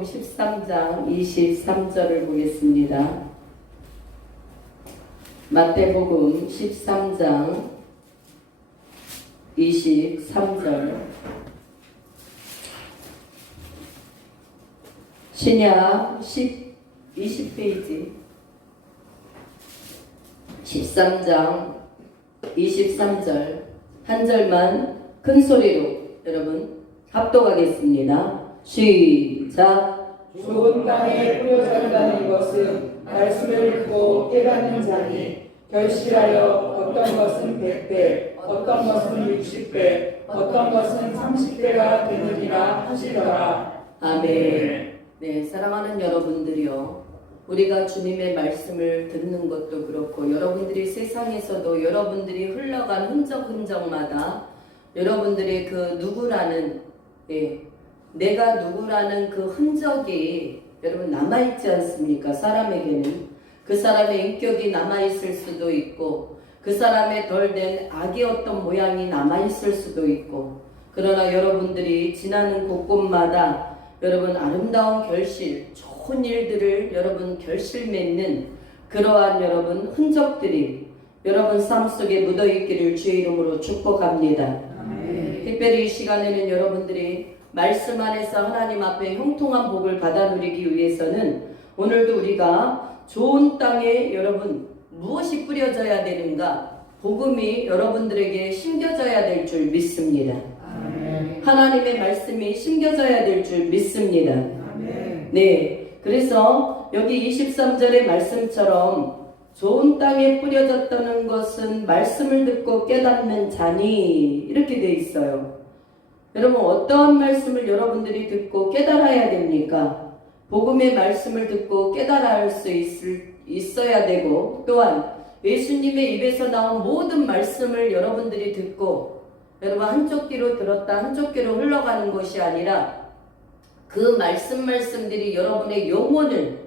마태복음 13장 23절을 보겠습니다. 마태복음 13장 23절. 신약 20페이지 13장 23절 한 절만 큰 소리로 여러분 합독하겠습니다. 시작. 좋은 땅에 뿌려졌다는 것은 말씀을 듣고 깨닫는 자니 결실하여 어떤 것은 100배, 어떤 것은 60배, 어떤 것은 30배가 되느니라 하시더라. 아멘. 네, 사랑하는 여러분들이요, 우리가 주님의 말씀을 듣는 것도 그렇고 여러분들이 세상에서도 여러분들이 흘러간 흔적마다 여러분들이 그 누구라는 내가 누구라는 그 흔적이 여러분 남아있지 않습니까? 사람에게는 그 사람의 인격이 남아있을 수도 있고 그 사람의 덜 된 악의 어떤 모양이 남아있을 수도 있고, 그러나 여러분들이 지나는 곳곳마다 여러분 아름다운 결실, 좋은 일들을 여러분 결실 맺는 그러한 여러분 흔적들이 여러분 삶 속에 묻어있기를 주의 이름으로 축복합니다. 특별히 이 시간에는 여러분들이 말씀 안에서 하나님 앞에 형통한 복을 받아 누리기 위해서는 오늘도 우리가 좋은 땅에 여러분 무엇이 뿌려져야 되는가, 복음이 여러분들에게 심겨져야 될 줄 믿습니다. 하나님의 말씀이 심겨져야 될 줄 믿습니다. 네, 그래서 여기 23절의 말씀처럼 좋은 땅에 뿌려졌다는 것은 말씀을 듣고 깨닫는 자니 이렇게 돼 있어요. 여러분, 어떠한 말씀을 여러분들이 듣고 깨달아야 됩니까? 복음의 말씀을 듣고 깨달아 할 수 있어야 되고, 또한 예수님의 입에서 나온 모든 말씀을 여러분들이 듣고 여러분 한쪽 귀로 들었다 한쪽 귀로 흘러가는 것이 아니라 그 말씀들이 여러분의 영혼을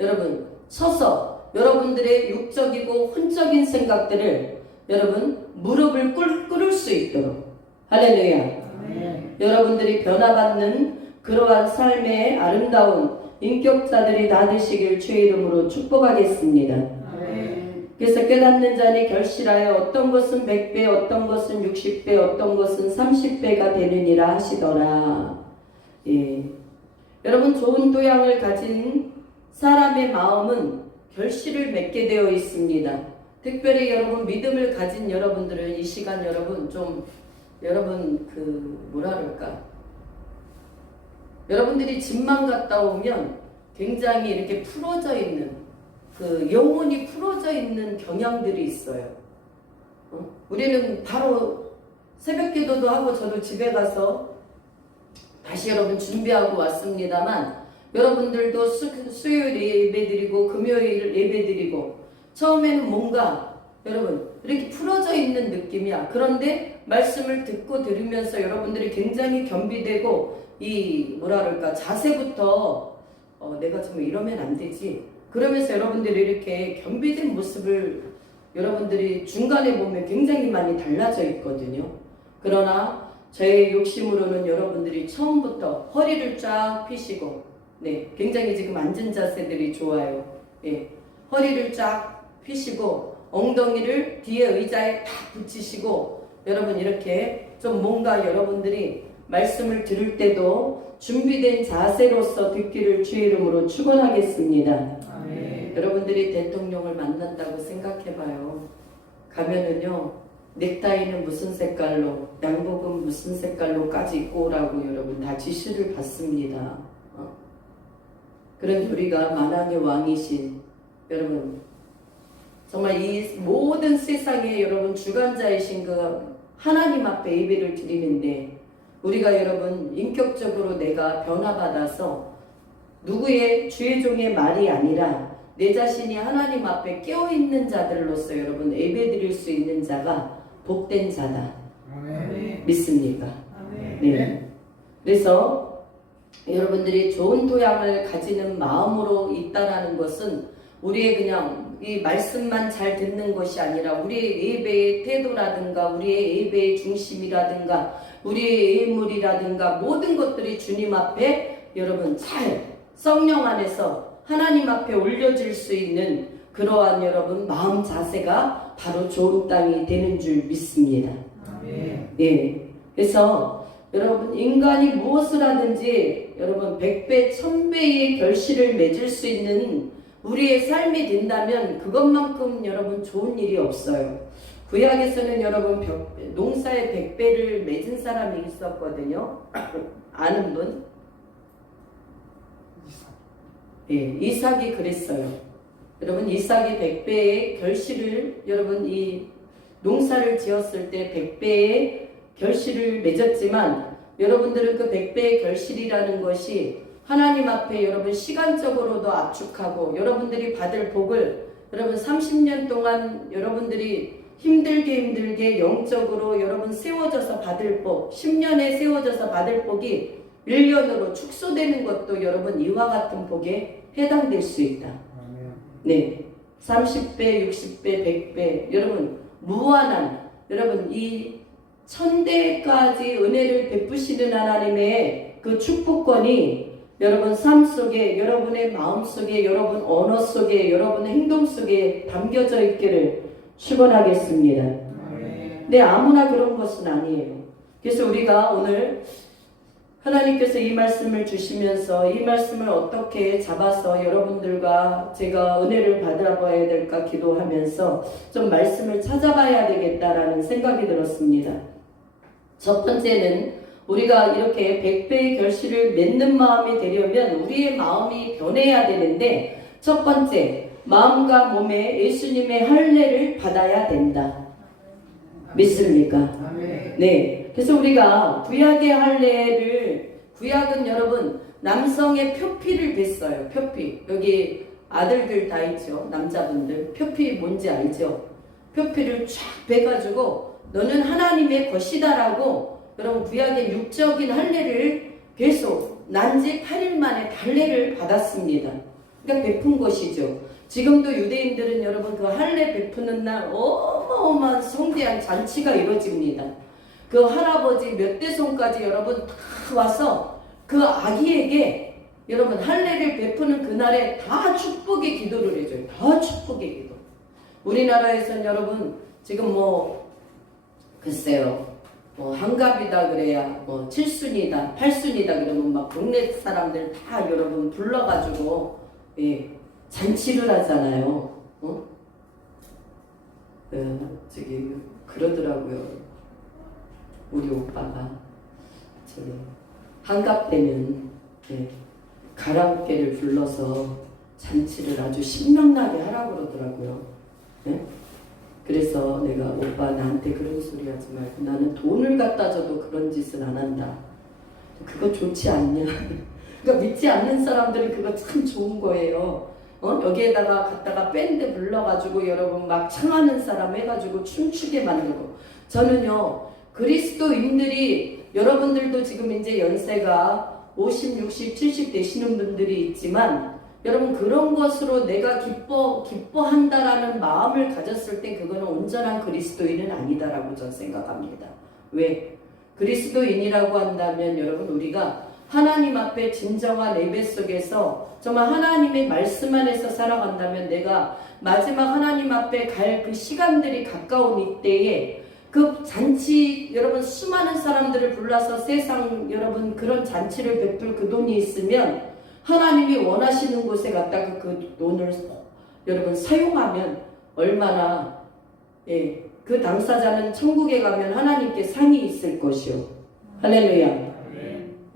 여러분 쳐서 여러분들의 육적이고 혼적인 생각들을 여러분 무릎을 꿇을 수 있도록, 할렐루야, 여러분들이 변화받는 그러한 삶의 아름다운 인격자들이 다 되시길 주의 이름으로 축복하겠습니다. 그래서 깨닫는 자니 결실하여 어떤 것은 100배, 어떤 것은 60배, 어떤 것은 30배가 되느니라 하시더라. 예. 여러분, 좋은 토양을 가진 사람의 마음은 결실을 맺게 되어 있습니다. 특별히 여러분 믿음을 가진 여러분들은 이 시간 여러분 좀 여러분 여러분들이 집만 갔다 오면 굉장히 이렇게 풀어져 있는 그 영혼이 풀어져 있는 경향들이 있어요. 우리는 바로 새벽 기도도 하고 저도 집에 가서 다시 여러분 준비하고 왔습니다만, 여러분들도 수요일 예배드리고 금요일 예배드리고 처음에는 뭔가 여러분 이렇게 풀어져 있는 느낌이야. 그런데 말씀을 듣고 들으면서 여러분들이 굉장히 겸비되고 이 자세부터 내가 정말 이러면 안 되지, 그러면서 여러분들이 이렇게 겸비된 모습을 여러분들이 중간에 보면 굉장히 많이 달라져 있거든요. 그러나 저의 욕심으로는 여러분들이 처음부터 허리를 쫙 펴시고, 굉장히 지금 앉은 자세들이 좋아요. 허리를 쫙 펴시고 엉덩이를 뒤에 의자에 딱 붙이시고, 여러분 이렇게 좀 뭔가 여러분들이 말씀을 들을 때도 준비된 자세로서 듣기를 주의 이름으로 축원하겠습니다. 여러분들이 대통령을 만난다고 생각해봐요. 가면은요, 넥타이는 무슨 색깔로, 양복은 무슨 색깔로까지 입고 오라고 여러분 다 지시를 받습니다. 그런 우리가 만왕의 왕이신 여러분, 정말 이 모든 세상에 여러분 주관자이신 그 하나님 앞에 예배를 드리는데, 우리가 여러분 인격적으로 내가 변화받아서 누구의 주의 종의 말이 아니라 내 자신이 하나님 앞에 깨어있는 자들로서 여러분 예배드릴 수 있는 자가 복된 자다. 믿습니까? 네. 그래서 여러분들이 좋은 토양을 가지는 마음으로 있다라는 것은 우리의 그냥 이 말씀만 잘 듣는 것이 아니라 우리의 예배의 태도라든가 우리의 예배의 중심이라든가 우리의 예물이라든가 모든 것들이 주님 앞에 여러분 잘 성령 안에서 하나님 앞에 올려질 수 있는 그러한 여러분 마음 자세가 바로 좋은 땅이 되는 줄 믿습니다. 예. 그래서 여러분 인간이 무엇을 하든지 여러분 100배, 1000배의 결실을 맺을 수 있는 우리의 삶이 된다면 그것만큼 여러분 좋은 일이 없어요. 구약에서는 여러분 농사의 100배를 맺은 사람이 있었거든요. 아는 분? 예, 이삭이 그랬어요. 여러분 이삭이 100배의 결실을 여러분 이 농사를 지었을 때 100배의 결실을 맺었지만 여러분들은 그 100배의 결실이라는 것이 하나님 앞에 여러분 시간적으로도 압축하고 여러분들이 받을 복을 여러분 30년 동안 여러분들이 힘들게 영적으로 여러분 세워져서 받을 복 10년에 세워져서 받을 복이 1년으로 축소되는 것도 여러분 이와 같은 복에 해당될 수 있다. 네, 30배, 60배, 100배 여러분 무한한 여러분 이 1000대까지 은혜를 베푸시는 하나님의 그 축복권이 여러분 삶 속에 여러분의 마음 속에 여러분 언어 속에 여러분의 행동 속에 담겨져 있기를 축원하겠습니다. 네, 아무나 그런 것은 아니에요. 그래서 우리가 오늘 하나님께서 이 말씀을 주시면서 이 말씀을 어떻게 잡아서 여러분들과 제가 은혜를 받아봐야 될까 기도하면서 좀 말씀을 찾아봐야 되겠다라는 생각이 들었습니다. 첫 번째는 우리가 이렇게 100배의 결실을 맺는 마음이 되려면 우리의 마음이 변해야 되는데 첫 번째 마음과 몸에 예수님의 할례를 받아야 된다. 믿습니까? 네. 그래서 우리가 구약의 할례를 구약은 여러분 남성의 표피를 뱄어요. 표피. 여기 아들들 다 있죠. 남자분들. 표피 뭔지 알죠? 표피를 쫙 베가지고 너는 하나님의 것이다라고 여러분 구약의 육적인 할례를 계속 난지 8일 만에 할례를 받았습니다. 그러니까 베푼 것이죠. 지금도 유대인들은 여러분 그 할례 베푸는 날 어마어마한 성대한 잔치가 이루어집니다. 그 할아버지 몇 대손까지 여러분 다 와서 그 아기에게 여러분 할례를 베푸는 그날에 다 축복의 기도를 해줘요. 다 축복의 기도. 우리나라에선 여러분 지금 뭐 글쎄요 한갑이다 그래야 뭐 7순이다 8순이다 그러면 막 동네 사람들 다 여러분 불러가지고 예, 잔치를 하잖아요. 저기 그러더라고요. 우리 오빠가 저기 한갑 되면 예, 가랑깨를 불러서 잔치를 아주 신명나게 하라고 그러더라고요. 예? 그래서 내가 오빠 나한테 그런 소리 하지 말고 나는 돈을 갖다 줘도 그런 짓은 안 한다. 그거 좋지 않냐? 그러니까 믿지 않는 사람들은 그거 참 좋은 거예요. 여기에다가 갖다가 밴드 불러가지고 여러분 막 창하는 사람 해가지고 춤추게 만들고 저는요 그리스도인들이 여러분들도 지금 이제 연세가 50, 60, 70 되시는 분들이 있지만 여러분 그런 것으로 내가 기뻐한다라는 마음을 가졌을 때 그거는 온전한 그리스도인은 아니다라고 저는 생각합니다. 왜? 그리스도인이라고 한다면 여러분 우리가 하나님 앞에 진정한 예배 속에서 정말 하나님의 말씀 안에서 살아간다면 내가 마지막 하나님 앞에 갈 그 시간들이 가까운 이때에 그 잔치 여러분 수많은 사람들을 불러서 세상 여러분 그런 잔치를 베풀 그 돈이 있으면 하나님이 원하시는 곳에 갔다가 그 돈을 여러분 사용하면 얼마나 예, 그 당사자는 천국에 가면 하나님께 상이 있을 것이요. 할렐루야.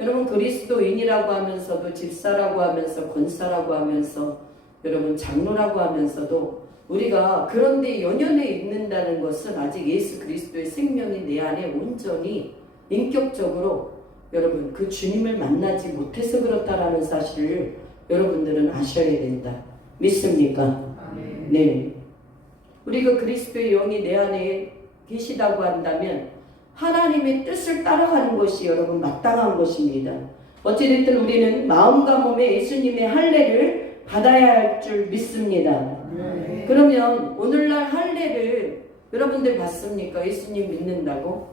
여러분 그리스도인이라고 하면서도 집사라고 하면서 권사라고 하면서 여러분 장로라고 하면서도 우리가 그런데 연연해 있는다는 것은 아직 예수 그리스도의 생명이 내 안에 온전히 인격적으로 여러분 그 주님을 만나지 못해서 그렇다라는 사실을 여러분들은 아셔야 된다. 믿습니까? 네. 우리가 그리스도의 영이 내 안에 계시다고 한다면 하나님의 뜻을 따라가는 것이 여러분 마땅한 것입니다. 어찌됐든 우리는 마음과 몸에 예수님의 할례를 받아야 할 줄 믿습니다. 그러면 오늘날 할례를 여러분들 받습니까? 예수님 믿는다고?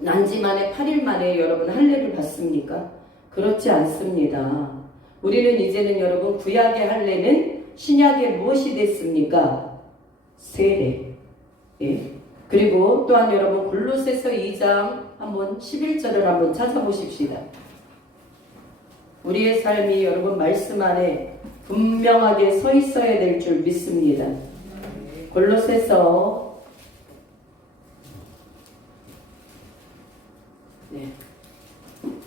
난지 만에 8일 만에 여러분 할례를 받습니까? 그렇지 않습니다. 우리는 이제는 여러분 구약의 할례는 신약의 무엇이 됐습니까? 세례. 예. 그리고 또한 여러분 골로새서 2장 한번 11절을 한번 찾아보십시다. 우리의 삶이 여러분 말씀 안에 분명하게 서 있어야 될 줄 믿습니다. 골로새서 네.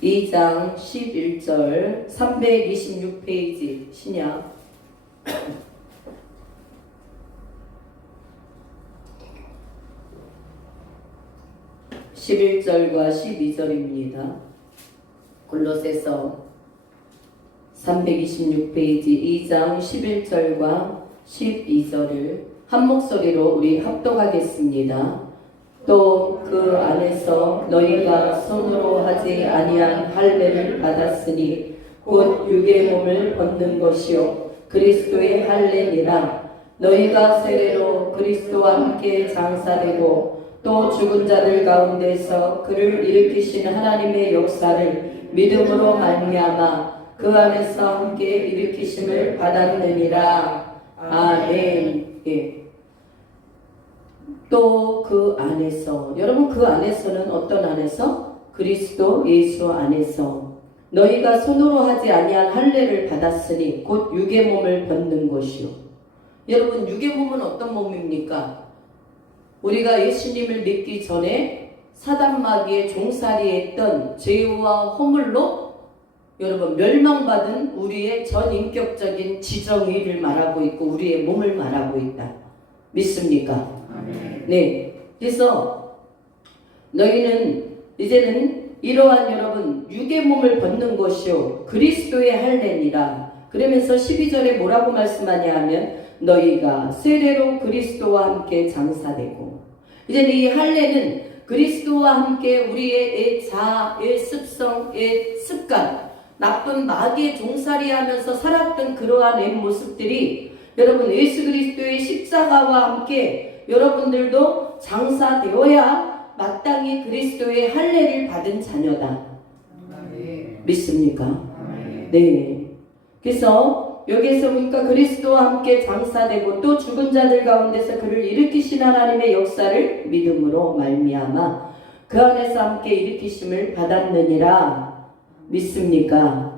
2장 11절 326페이지 신약 11절과 12절입니다. 골로새서 326페이지 2장 11절과 12절을 한 목소리로 우리 합독하겠습니다. 또 그 안에서 너희가 손으로 하지 아니한 할례를 받았으니 곧 육의 몸을 벗는 것이요 그리스도의 할례니라. 너희가 세례로 그리스도와 함께 장사되고 또 죽은 자들 가운데서 그를 일으키신 하나님의 역사를 믿음으로 말미암아 그 안에서 함께 일으키심을 받았느니라. 아멘. 예. 또 그 안에서, 여러분 그 안에서는 어떤 안에서? 그리스도 예수 안에서 너희가 손으로 하지 아니한 할례를 받았으니 곧 육의 몸을 벗는 것이요. 여러분 육의 몸은 어떤 몸입니까? 우리가 예수님을 믿기 전에 사단마귀의 종살이했던 죄와 허물로 여러분 멸망받은 우리의 전인격적인 지정의를 말하고 있고 우리의 몸을 말하고 있다. 믿습니까? 네. 그래서 너희는 이제는 이러한 여러분 육의 몸을 벗는 것이요 그리스도의 할례니라. 그러면서 12절에 뭐라고 말씀하냐 하면 너희가 세례로 그리스도와 함께 장사되고, 이제는 이 할례는 그리스도와 함께 우리의 옛 자아, 옛 습성, 옛 습관, 나쁜 마귀의 종살이하면서 살았던 그러한 옛 모습들이 여러분 예수 그리스도의 십자가와 함께 여러분들도 장사되어야 마땅히 그리스도의 할례를 받은 자녀다. 믿습니까? 네. 그래서 여기에서 보니까 그리스도와 함께 장사되고 또 죽은 자들 가운데서 그를 일으키신 하나님의 역사를 믿음으로 말미암아 그 안에서 함께 일으키심을 받았느니라. 믿습니까?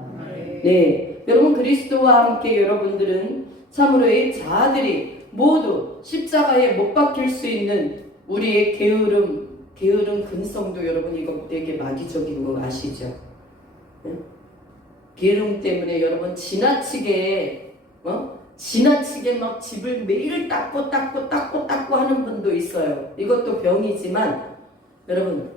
네. 여러분 그리스도와 함께 여러분들은 참으로 이 자아들이 모두 십자가에 못 박힐 수 있는 우리의 게으름 근성도 여러분 이거 되게 마귀적인 거 아시죠? 네? 게으름 때문에 여러분 지나치게 막 집을 매일 닦고 하는 분도 있어요. 이것도 병이지만 여러분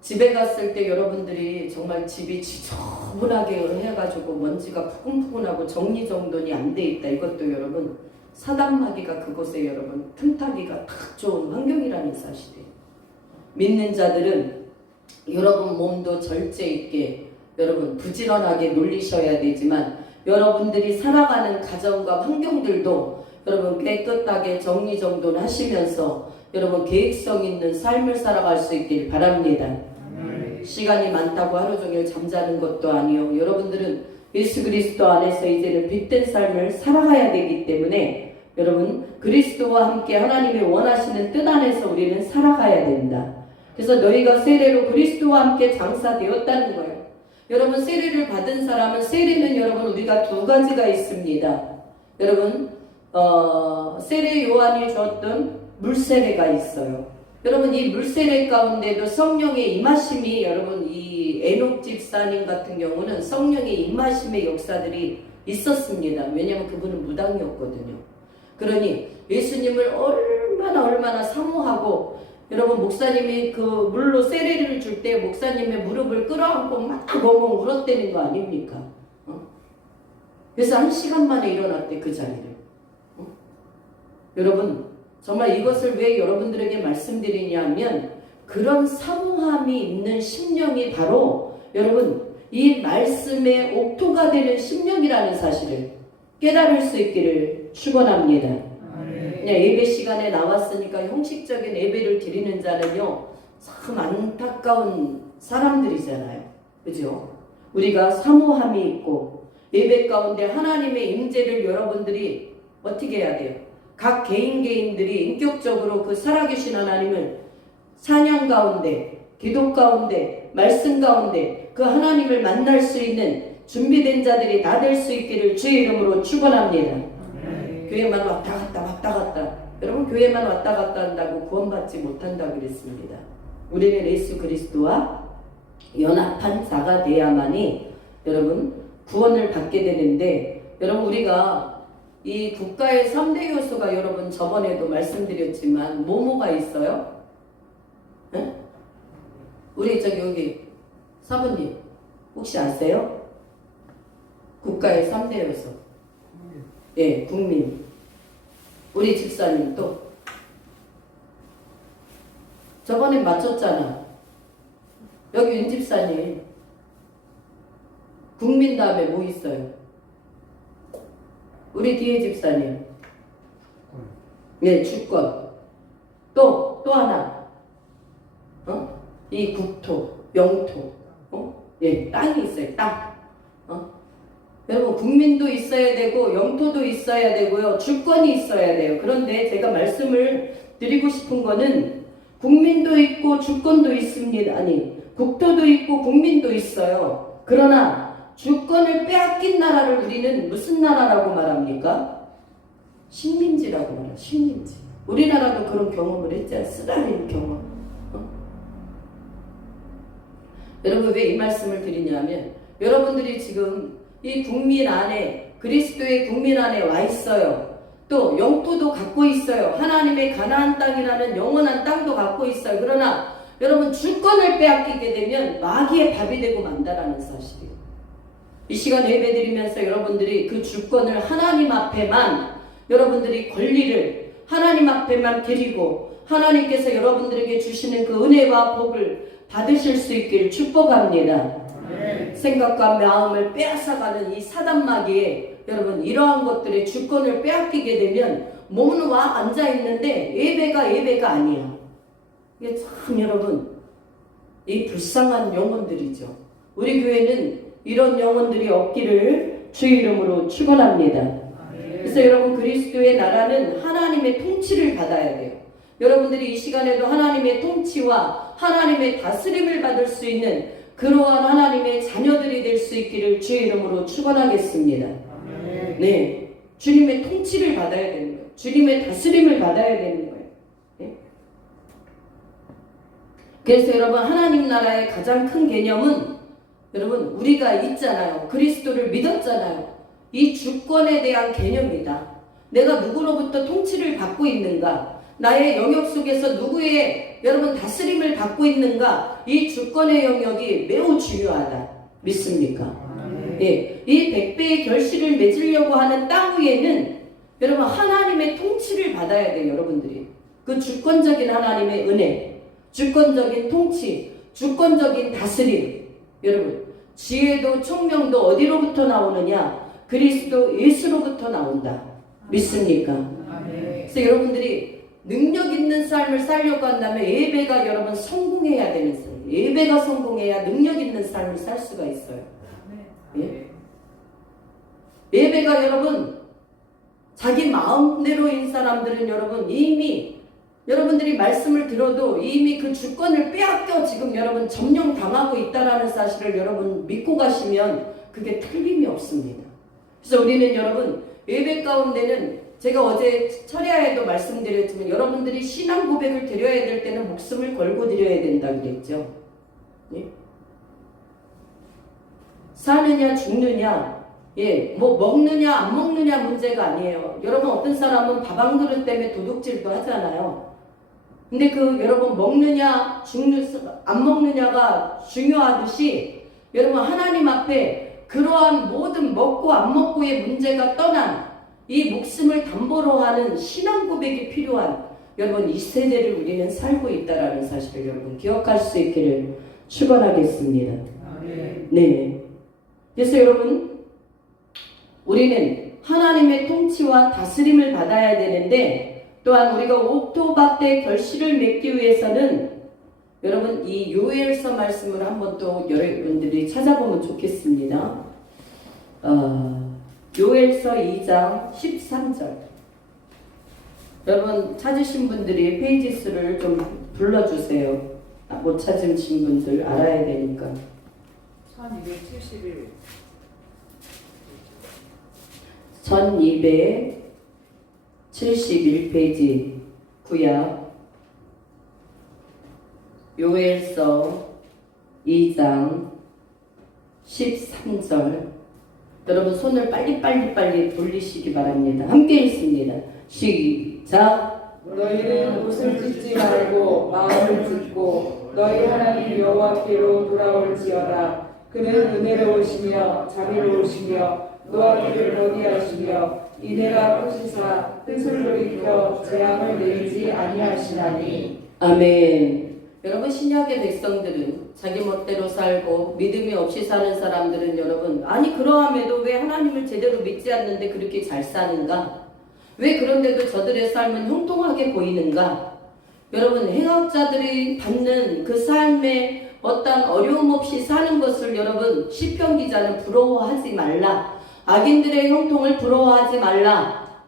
집에 갔을 때 여러분들이 정말 집이 지저분하게 해가지고 먼지가 푸근푸근하고 정리정돈이 안 돼 있다. 이것도 여러분 사단마귀가 그곳에 여러분 틈타기가 딱 좋은 환경이라는 사실이에요. 믿는 자들은 여러분 몸도 절제 있게 여러분 부지런하게 놀리셔야 되지만 여러분들이 살아가는 가정과 환경들도 여러분 깨끗하게 정리정돈 하시면서 여러분 계획성 있는 삶을 살아갈 수 있길 바랍니다. 시간이 많다고 하루 종일 잠자는 것도 아니요. 여러분들은 예수 그리스도 안에서 이제는 빛된 삶을 살아가야 되기 때문에 여러분 그리스도와 함께 하나님이 원하시는 뜻 안에서 우리는 살아가야 된다. 그래서 너희가 세례로 그리스도와 함께 장사되었다는 거예요. 여러분 세례를 받은 사람은 세례는 여러분 우리가 두 가지가 있습니다. 여러분 세례 요한이 줬던 물세례가 있어요. 여러분 이 물세례 가운데도 성령의 임하심이 여러분 이 에녹 집사님 같은 경우는 성령의 임하심의 역사들이 있었습니다. 왜냐하면 그분은 무당이었거든요. 그러니 예수님을 얼마나 사모하고 여러분 목사님이 그 물로 세례를 줄 때 목사님의 무릎을 끌어안고 막 엉엉 울었다는 거 아닙니까? 그래서 1시간 만에 일어났대 그 자리를. 여러분 정말 이것을 왜 여러분들에게 말씀드리냐면 그런 사모함이 있는 심령이 바로 여러분 이 말씀의 옥토가 되는 심령이라는 사실을 깨달을 수 있기를 축원합니다. 그냥 예배 시간에 나왔으니까 형식적인 예배를 드리는 자는요 참 안타까운 사람들이잖아요. 그죠? 우리가 사모함이 있고 예배 가운데 하나님의 임재를 여러분들이 어떻게 해야 돼요? 각 개인들이 인격적으로 그 살아계신 하나님을 찬양 가운데, 기도 가운데, 말씀 가운데 그 하나님을 만날 수 있는 준비된 자들이 다 될 수 있기를 주의 이름으로 축원합니다. 교회만 왔다 갔다. 여러분 교회만 왔다 갔다 한다고 구원받지 못한다 그랬습니다. 우리는 예수 그리스도와 연합한 자가 돼야만이 여러분 구원을 받게 되는데, 여러분 우리가 이 국가의 3대 요소가 여러분 저번에도 말씀드렸지만 뭐가 있어요? 네? 우리 여기 사부님 혹시 아세요? 국가의 3대 요소. 예, 국민. 우리 집사님 또 저번에 맞췄잖아. 여기 윤 집사님 국민 다음에 뭐 있어요? 우리 뒤에 집사님 네, 주권. 또 하나 이 국토, 영토, 예, 땅이 있어요. 땅. 여러분 국민도 있어야 되고 영토도 있어야 되고요, 주권이 있어야 돼요. 그런데 제가 말씀을 드리고 싶은 거는 국민도 있고 주권도 있습니다. 아니 국토도 있고 국민도 있어요. 그러나 주권을 빼앗긴 나라를 우리는 무슨 나라라고 말합니까? 식민지라고 말해요. 식민지. 우리나라도 그런 경험을 했잖아요. 스talin 경험. 여러분 왜 이 말씀을 드리냐면, 여러분들이 지금 이 국민 안에, 그리스도의 국민 안에 와 있어요. 또 영토도 갖고 있어요. 하나님의 가나안 땅이라는 영원한 땅도 갖고 있어요. 그러나 여러분 주권을 빼앗기게 되면 마귀의 밥이 되고 만다라는 사실이에요. 이 시간 예배드리면서 여러분들이 그 주권을 하나님 앞에만, 여러분들이 권리를 하나님 앞에만 드리고 하나님께서 여러분들에게 주시는 그 은혜와 복을 받으실 수 있기를 축복합니다. 생각과 마음을 빼앗아가는 이 사단마귀에 여러분 이러한 것들의 주권을 빼앗기게 되면 몸은 와 앉아있는데 예배가 아니야. 이게 참 여러분 이 불쌍한 영혼들이죠. 우리 교회는 이런 영혼들이 없기를 주의 이름으로 축원합니다. 그래서 여러분 그리스도의 나라는 하나님의 통치를 받아야 돼요. 여러분들이 이 시간에도 하나님의 통치와 하나님의 다스림을 받을 수 있는 그러한 하나님의 자녀들이 될 수 있기를 주의 이름으로 축원하겠습니다. 네, 주님의 통치를 받아야 되는 거예요. 주님의 다스림을 받아야 되는 거예요. 네? 그래서 여러분 하나님 나라의 가장 큰 개념은 여러분 우리가 있잖아요. 그리스도를 믿었잖아요. 이 주권에 대한 개념이다. 내가 누구로부터 통치를 받고 있는가? 나의 영역 속에서 누구의 여러분 다스림을 받고 있는가? 이 주권의 영역이 매우 중요하다. 믿습니까? 예, 이 100배의 결실을 맺으려고 하는 땅 위에는 여러분 하나님의 통치를 받아야 돼요. 여러분들이 그 주권적인 하나님의 은혜, 주권적인 통치, 주권적인 다스림. 여러분 지혜도 총명도 어디로부터 나오느냐? 그리스도 예수로부터 나온다. 믿습니까? 그래서 여러분들이 능력 있는 삶을 살려고 한다면 예배가 여러분 성공해야 되는 삶. 예배가 성공해야 능력 있는 삶을 살 수가 있어요. 예? 예배가 여러분 자기 마음대로인 사람들은 여러분 이미 여러분들이 말씀을 들어도 이미 그 주권을 빼앗겨 지금 여러분 점령당하고 있다는 사실을 여러분 믿고 가시면 그게 틀림이 없습니다. 그래서 우리는 여러분 예배 가운데는 제가 어제 철야에도 말씀드렸지만 여러분들이 신앙 고백을 드려야 될 때는 목숨을 걸고 드려야 된다 그랬죠. 예? 사느냐 죽느냐, 예, 뭐 먹느냐 안 먹느냐 문제가 아니에요. 여러분 어떤 사람은 밥 한 그릇 때문에 도둑질도 하잖아요. 근데 그 여러분 먹느냐 안 먹느냐가 중요하듯이 여러분 하나님 앞에 그러한 모든 먹고 안 먹고의 문제가 떠난 이 목숨을 담보로 하는 신앙 고백이 필요한 여러분 이 세대를 우리는 살고 있다라는 사실을 여러분 기억할 수 있기를 축원하겠습니다. 네. 그래서 여러분 우리는 하나님의 통치와 다스림을 받아야 되는데, 또한 우리가 옥토박대 결실을 맺기 위해서는 여러분 이 요엘서 말씀을 한번 또 여러분들이 찾아보면 좋겠습니다. 요엘서 2장 13절. 여러분 찾으신 분들이 페이지 수를 좀 불러주세요. 못 찾으신 분들 알아야 되니까. 1271. 1271페이지 구약 요엘서 2장 13절. 여러분 손을 빨리 돌리시기 바랍니다. 함께 읽습니다. 시작. 너희는 옷을 찢지 말고 마음을 찢고 너희 하나님 여호와께로 돌아올지어다. 그는 은혜로우시며 자비로우시며 노하기를 더디하시며 이내가 크시사 뜻을 돌이켜 재앙을 내리지 아니하시나니. 아멘. 여러분 신약의 백성들은 자기 멋대로 살고 믿음이 없이 사는 사람들은 여러분 아니 그러함에도 왜 하나님을 제대로 믿지 않는데 그렇게 잘 사는가? 왜 그런데도 저들의 삶은 형통하게 보이는가? 여러분 행악자들이 받는 그 삶에 어떤 어려움 없이 사는 것을 여러분 시편 기자는 부러워하지 말라. 악인들의 형통을 부러워하지 말라.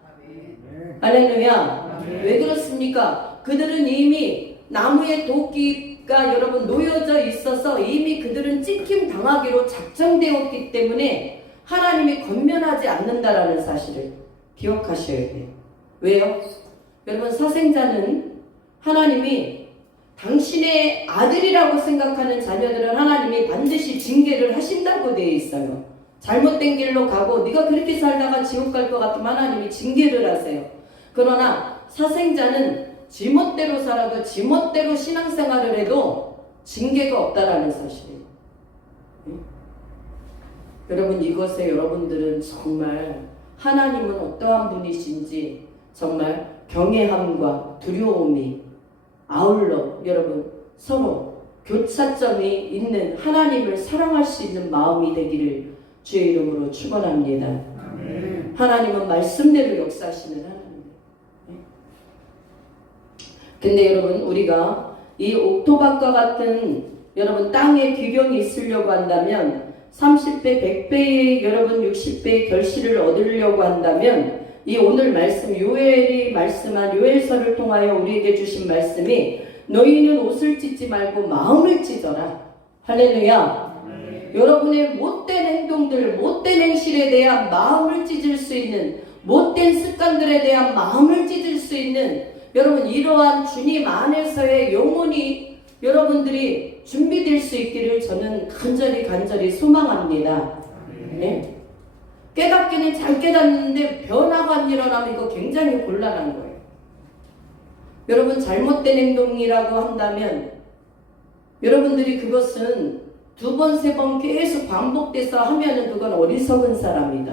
할렐루야. 왜 그렇습니까? 그들은 이미 나무의 도끼가 여러분 놓여져 있어서 이미 그들은 찍힘 당하기로 작정되었기 때문에 하나님이 권면하지 않는다라는 사실을 기억하셔야 돼요. 왜요? 여러분 사생자는 하나님이 당신의 아들이라고 생각하는 자녀들은 하나님이 반드시 징계를 하신다고 되어 있어요. 잘못된 길로 가고 네가 그렇게 살다가 지옥 갈 것 같으면 하나님이 징계를 하세요. 그러나 사생자는 지멋대로 살아도 지멋대로 신앙생활을 해도 징계가 없다라는 사실이에요. 여러분 이것에 여러분들은 정말 하나님은 어떠한 분이신지 정말 경외함과 두려움이 아울러 여러분 서로 교차점이 있는 하나님을 사랑할 수 있는 마음이 되기를 주의 이름으로 축원합니다. 아멘. 하나님은 말씀대로 역사하시는 하나님이에요. 근데 여러분 우리가 이 옥토밭과 같은 여러분 땅에 귀경이 있으려고 한다면 30배, 100배의 여러분 60배의 결실을 얻으려고 한다면 이 오늘 말씀 요엘이 말씀한 요엘서를 통하여 우리에게 주신 말씀이 너희는 옷을 찢지 말고 마음을 찢어라. 할렐루야. 여러분의 못된 행동들, 못된 행실에 대한 마음을 찢을 수 있는 못된 습관들에 대한 마음을 찢을 수 있는 여러분 이러한 주님 안에서의 영혼이 여러분들이 준비될 수 있기를 저는 간절히 소망합니다. 네? 깨닫기는 잘 깨닫는데 변화가 안 일어나면 이거 굉장히 곤란한 거예요. 여러분 잘못된 행동이라고 한다면 여러분들이 그것은 두 번, 세 번 계속 반복돼서 하면은 그건 어리석은 사람이다.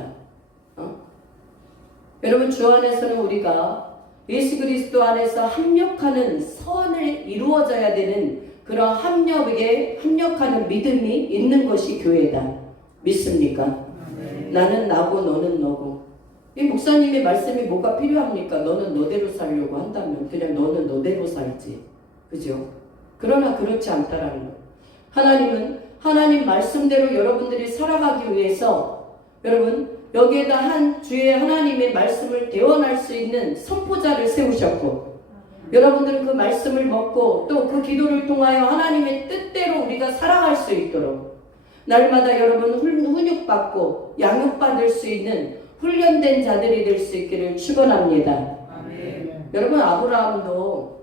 여러분 주 안에서는 우리가 예수 그리스도 안에서 합력하는 선을 이루어져야 되는 그런 합력하는 믿음이 있는 것이 교회다. 믿습니까? 나는 나고 너는 너고. 이 목사님의 말씀이 뭐가 필요합니까? 너는 너대로 살려고 한다면 그냥 너는 너대로 살지. 그죠? 그러나 그렇지 않다라는 거예요. 하나님은 하나님 말씀대로 여러분들이 살아가기 위해서 여러분 여기에다 한 주의 하나님의 말씀을 대원할 수 있는 선포자를 세우셨고 여러분들은 그 말씀을 먹고 또 그 기도를 통하여 하나님의 뜻대로 우리가 살아갈 수 있도록 날마다 여러분 훈육받고 양육받을 수 있는 훈련된 자들이 될 수 있기를 축원합니다. 아멘. 여러분 아브라함도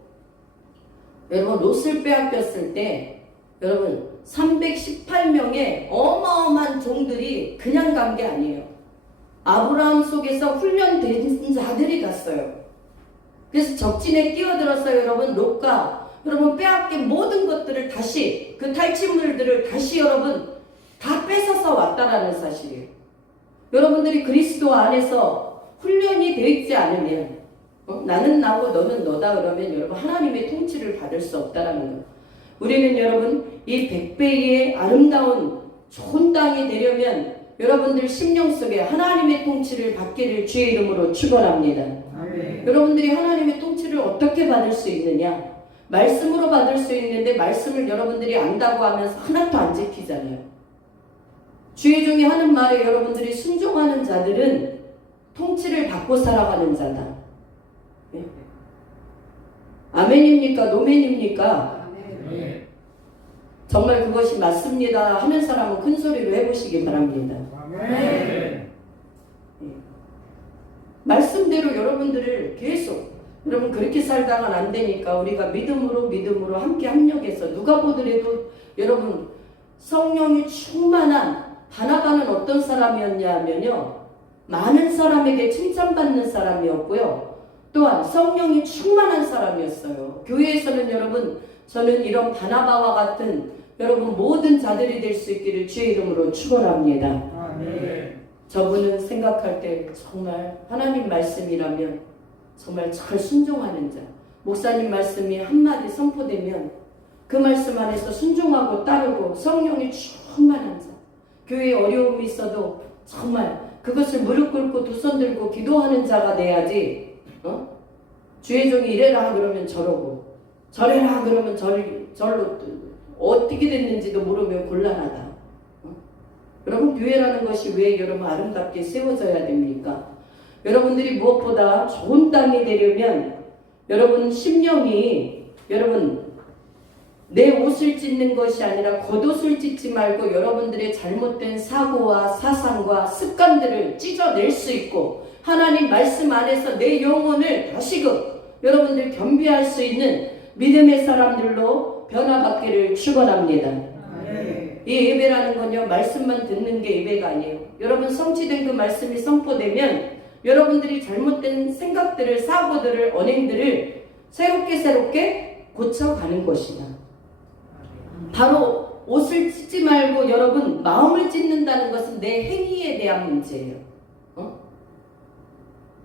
여러분 롯을 빼앗겼을 때 여러분 318명의 어마어마한 종들이 그냥 간 게 아니에요. 아브라함 속에서 훈련된 자들이 갔어요. 그래서 적진에 뛰어들어서 여러분 롯과 여러분 빼앗긴 모든 것들을 다시 그 탈취물들을 다시 여러분 다 뺏어서 왔다라는 사실이에요. 여러분들이 그리스도 안에서 훈련이 되어 있지 않으면 나는 나고 너는 너다 그러면 여러분 하나님의 통치를 받을 수 없다라는 거예요. 우리는 여러분 이 100배의 아름다운 좋은 땅이 되려면 여러분들 심령 속에 하나님의 통치를 받기를 주의 이름으로 축원합니다. 아멘. 여러분들이 하나님의 통치를 어떻게 받을 수 있느냐? 말씀으로 받을 수 있는데 말씀을 여러분들이 안다고 하면서 하나도 안 지키잖아요. 주의 종이 하는 말에 여러분들이 순종하는 자들은 통치를 받고 살아가는 자다. 예? 아멘입니까? 노멘입니까? 아멘. 정말 그것이 맞습니다 하는 사람은 큰 소리로 해보시기 바랍니다. 아멘. 말씀대로 여러분들을 계속 여러분 그렇게 살다가는 안 되니까 우리가 믿음으로 함께 합력해서 누가 보더라도 여러분 성령이 충만한 바나바는 어떤 사람이었냐 하면요, 많은 사람에게 칭찬받는 사람이었고요, 또한 성령이 충만한 사람이었어요. 교회에서는 여러분 저는 이런 바나바와 같은 여러분 모든 자들이 될 수 있기를 주의 이름으로 축원합니다. 아멘. 저분은 생각할 때 정말 하나님 말씀이라면 정말 잘 순종하는 자, 목사님 말씀이 한마디 선포되면 그 말씀 안에서 순종하고 따르고 성령이 충만한 자, 교회에 어려움이 있어도 정말 그것을 무릎 꿇고 두 손 들고 기도하는 자가 돼야지. 주의 종이 이래라 그러면 저러고 저래라 그러면 절로 어떻게 됐는지도 모르면 곤란하다. 여러분 교회라는 것이 왜 여러분 아름답게 세워져야 됩니까? 여러분들이 무엇보다 좋은 땅이 되려면 여러분 심령이 여러분 내 옷을 찢는 것이 아니라 겉옷을 찢지 말고 여러분들의 잘못된 사고와 사상과 습관들을 찢어낼 수 있고 하나님 말씀 안에서 내 영혼을 다시금 여러분들 겸비할 수 있는 믿음의 사람들로 변화받기를 축원합니다. 이 예배라는 건요 말씀만 듣는 게 예배가 아니에요. 여러분 성취된 그 말씀이 선포되면 여러분들이 잘못된 생각들을, 사고들을, 언행들을 새롭게 고쳐가는 것이다. 바로 옷을 찢지 말고 여러분 마음을 찢는다는 것은 내 행위에 대한 문제예요.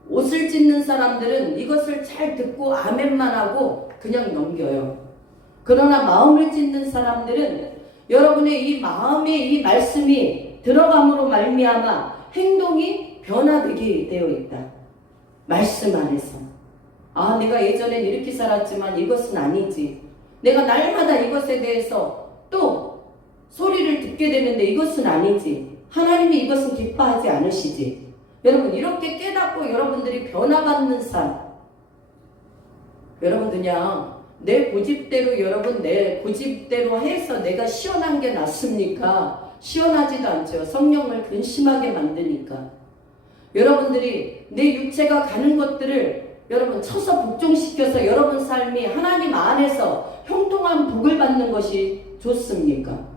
옷을 찢는 사람들은 이것을 잘 듣고 아멘만 하고 그냥 넘겨요. 그러나 마음을 찢는 사람들은 여러분의 이 마음에 이 말씀이 들어감으로 말미암아 행동이 변화되게 되어 있다. 말씀 안에서. 아, 내가 예전엔 이렇게 살았지만 이것은 아니지. 내가 날마다 이것에 대해서 또 소리를 듣게 되는데 이것은 아니지. 하나님이 이것은 기뻐하지 않으시지. 여러분 이렇게 깨닫고 여러분들이 변화받는 삶. 여러분 그냥 내 고집대로 여러분 내 고집대로 해서 내가 시원한 게 낫습니까? 시원하지도 않죠. 성령을 근심하게 만드니까. 여러분들이 내 육체가 가는 것들을 여러분 쳐서 복종시켜서 여러분 삶이 하나님 안에서 형통한 복을 받는 것이 좋습니까?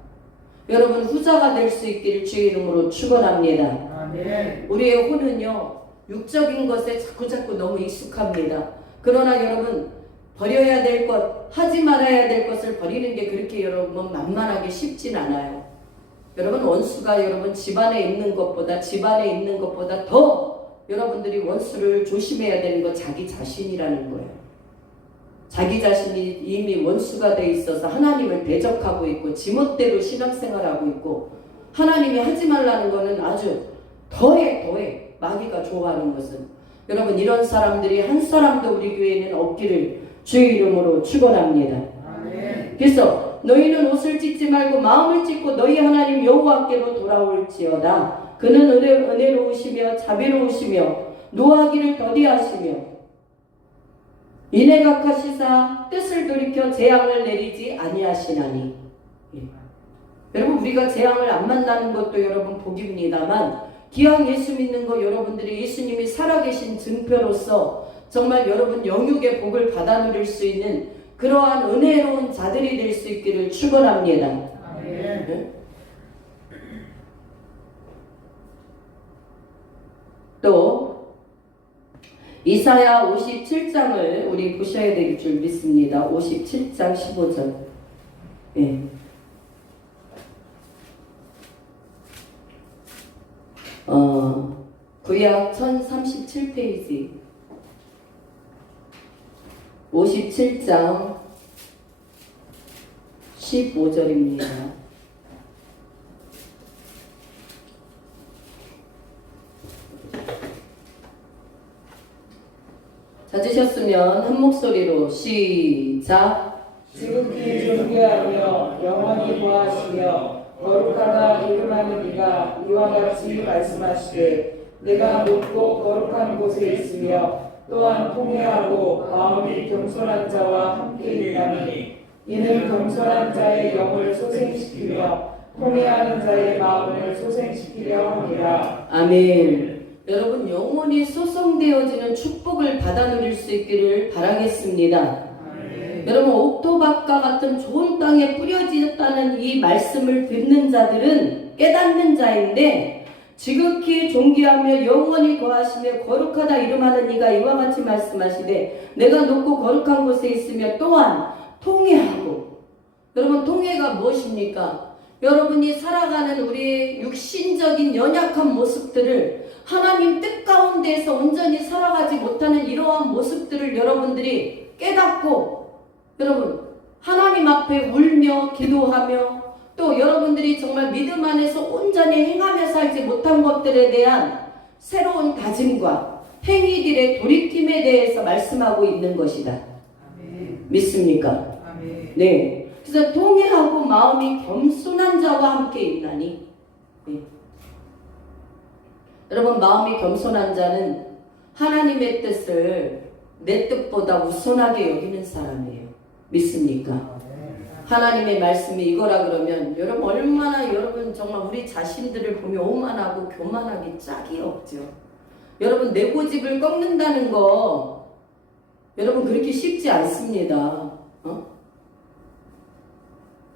여러분 후자가 될 수 있기를 주의 이름으로 축원합니다. 아멘. 우리의 혼은요 육적인 것에 자꾸 너무 익숙합니다. 그러나 여러분 버려야 될 것, 하지 말아야 될 것을 버리는 게 그렇게 여러분 만만하게 쉽진 않아요. 여러분 원수가 여러분 집안에 있는 것보다 더 여러분들이 원수를 조심해야 되는 건 자기 자신이라는 거예요. 자기 자신이 이미 원수가 돼 있어서 하나님을 대적하고 있고 지멋대로 신앙생활하고 있고 하나님이 하지 말라는 거는 아주 더해 마귀가 좋아하는 것은 여러분 이런 사람들이 한 사람도 우리 교회에는 없기를 주의 이름으로 축원합니다. 아멘. 그래서 너희는 옷을 찢지 말고 마음을 찢고 너희 하나님 여호와께로 돌아올지어다. 그는 은혜로우시며 자비로우시며 노하기를 더디하시며 인애각하시사 뜻을 돌이켜 재앙을 내리지 아니하시나니. 여러분 우리가 재앙을 안 만나는 것도 여러분 복입니다만 기왕 예수 믿는 거 여러분들이 예수님이 살아계신 증표로서 정말 여러분 영육의 복을 받아 누릴 수 있는 그러한 은혜로운 자들이 될 수 있기를 축원합니다. 아멘. 네? 또 이사야 57장을 우리 보셔야 될 줄 믿습니다. 57장 15절. 예. 구약 1037페이지 57장 15절입니다. 찾으셨으면 한 목소리로 시작. 지극히 존귀하며 영원히 거하시며 거룩하다 이름하는 이가 이와 같이 말씀하시되 내가 높고 거룩한 곳에 있으며 또한 통회하고 마음이 겸손한 자와 함께 있나니 이는 겸손한 자의 영을 소생시키며 통회하는 자의 마음을 소생시키려 함이라. 아멘. 여러분 영혼이 소성되어지는 축복을 받아 누릴 수 있기를 바라겠습니다. 여러분 옥토밭과 같은 좋은 땅에 뿌려졌다는 이 말씀을 듣는 자들은 깨닫는 자인데 지극히 존귀하며 영원히 거하시며 거룩하다 이름하는 이가 이와 같이 말씀하시되 내가 높고 거룩한 곳에 있으며 또한 통회하고. 여러분 통회가 무엇입니까? 여러분이 살아가는 우리의 육신적인 연약한 모습들을 하나님 뜻 가운데에서 온전히 살아가지 못하는 이러한 모습들을 여러분들이 깨닫고 여러분 하나님 앞에 울며 기도하며 또 여러분들이 정말 믿음 안에서 온전히 행하며 살지 못한 것들에 대한 새로운 다짐과 행위들의 돌이킴에 대해서 말씀하고 있는 것이다. 아멘. 믿습니까? 아멘. 네. 그래서 통회하고 마음이 겸손한 자와 함께 있나니. 네. 여러분 마음이 겸손한 자는 하나님의 뜻을 내 뜻보다 우선하게 여기는 사람이에요. 믿습니까? 하나님의 말씀이 이거라 그러면 여러분 얼마나 여러분 정말 우리 자신들을 보면 오만하고 교만하기 짝이 없죠. 여러분 내 고집을 꺾는다는 거 여러분 그렇게 쉽지 않습니다.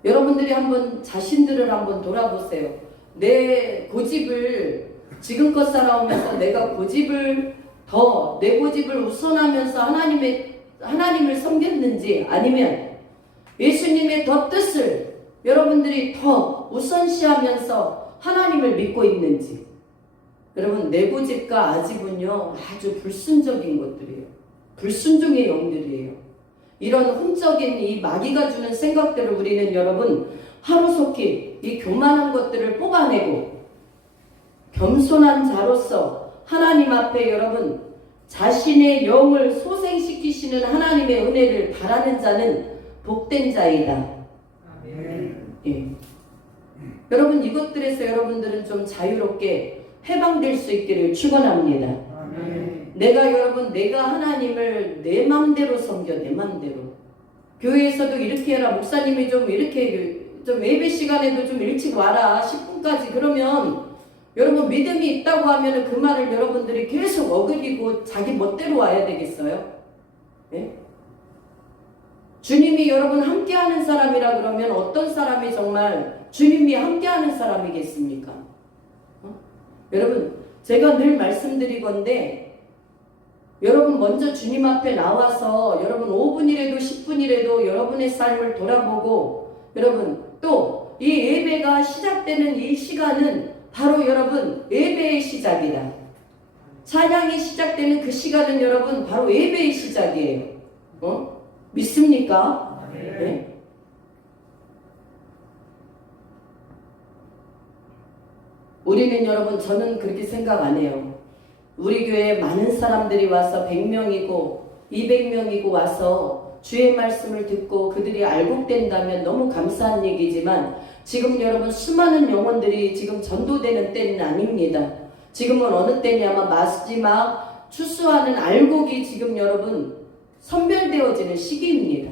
여러분들이 한번 자신들을 한번 돌아보세요. 내 고집을 지금껏 살아오면서 내가 고집을 내 고집을 우선하면서 하나님을 섬겼는지 아니면 예수님의 더 뜻을 여러분들이 더 우선시하면서 하나님을 믿고 있는지. 여러분 내 고집과 아집은요 아주 불순적인 것들이에요. 불순종의 영들이에요. 이런 혼적인 이 마귀가 주는 생각들을 우리는 여러분 하루속히 이 교만한 것들을 뽑아내고 겸손한 자로서 하나님 앞에 여러분 자신의 영을 소생시키시는 하나님의 은혜를 바라는 자는 복된 자이다. 예. 여러분 이것들에서 여러분들은 좀 자유롭게 해방될 수 있기를 축원합니다. 내가 하나님을 내 맘대로 섬겨. 내 맘대로 교회에서도 이렇게 해라. 목사님이 좀 이렇게 좀 예배 시간에도 좀 일찍 와라 10분까지 그러면 여러분 믿음이 있다고 하면 그 말을 여러분들이 계속 어기고 자기 멋대로 와야 되겠어요? 예? 주님이 여러분 함께하는 사람이라 그러면 어떤 사람이 정말 주님이 함께하는 사람이겠습니까? 여러분 제가 늘 말씀드리건데 여러분 먼저 주님 앞에 나와서 여러분 5분이라도 10분이라도 여러분의 삶을 돌아보고 여러분 또 이 예배가 시작되는 이 시간은 바로 여러분 예배의 시작이다. 찬양이 시작되는 그 시간은 여러분 바로 예배의 시작이에요. 믿습니까? 네. 우리는 여러분 저는 그렇게 생각 안 해요. 우리 교회에 많은 사람들이 와서 100명이고 200명이고 와서 주의 말씀을 듣고 그들이 알곡된다면 너무 감사한 얘기지만 지금 여러분 수많은 영혼들이 지금 전도되는 때는 아닙니다. 지금은 어느 때냐면 마지막 추수하는 알곡이 지금 여러분 선별되어지는 시기입니다.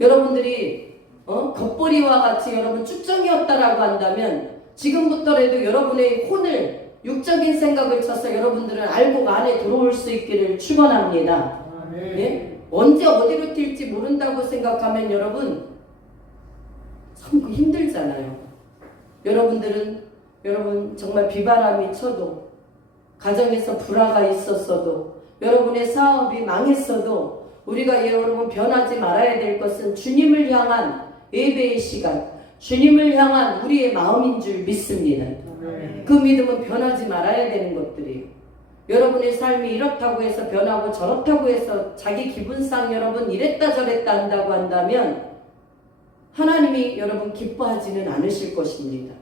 여러분들이 겉보리와 같이 여러분 쭉정이었다라고 한다면 지금부터라도 여러분의 혼을 육적인 생각을 쳐서 여러분들은 알곡 안에 들어올 수 있기를 축원합니다. 예? 언제 어디로 튈지 모른다고 생각하면 여러분 참 힘들잖아요. 여러분 정말 비바람이 쳐도 가정에서 불화가 있었어도 여러분의 사업이 망했어도 우리가 여러분 변하지 말아야 될 것은 주님을 향한 예배의 시간, 주님을 향한 우리의 마음인 줄 믿습니다. 그 믿음은 변하지 말아야 되는 것들이에요. 여러분의 삶이 이렇다고 해서 변하고 저렇다고 해서 자기 기분상 여러분 이랬다 저랬다 한다고 한다면 하나님이 여러분 기뻐하지는 않으실 것입니다.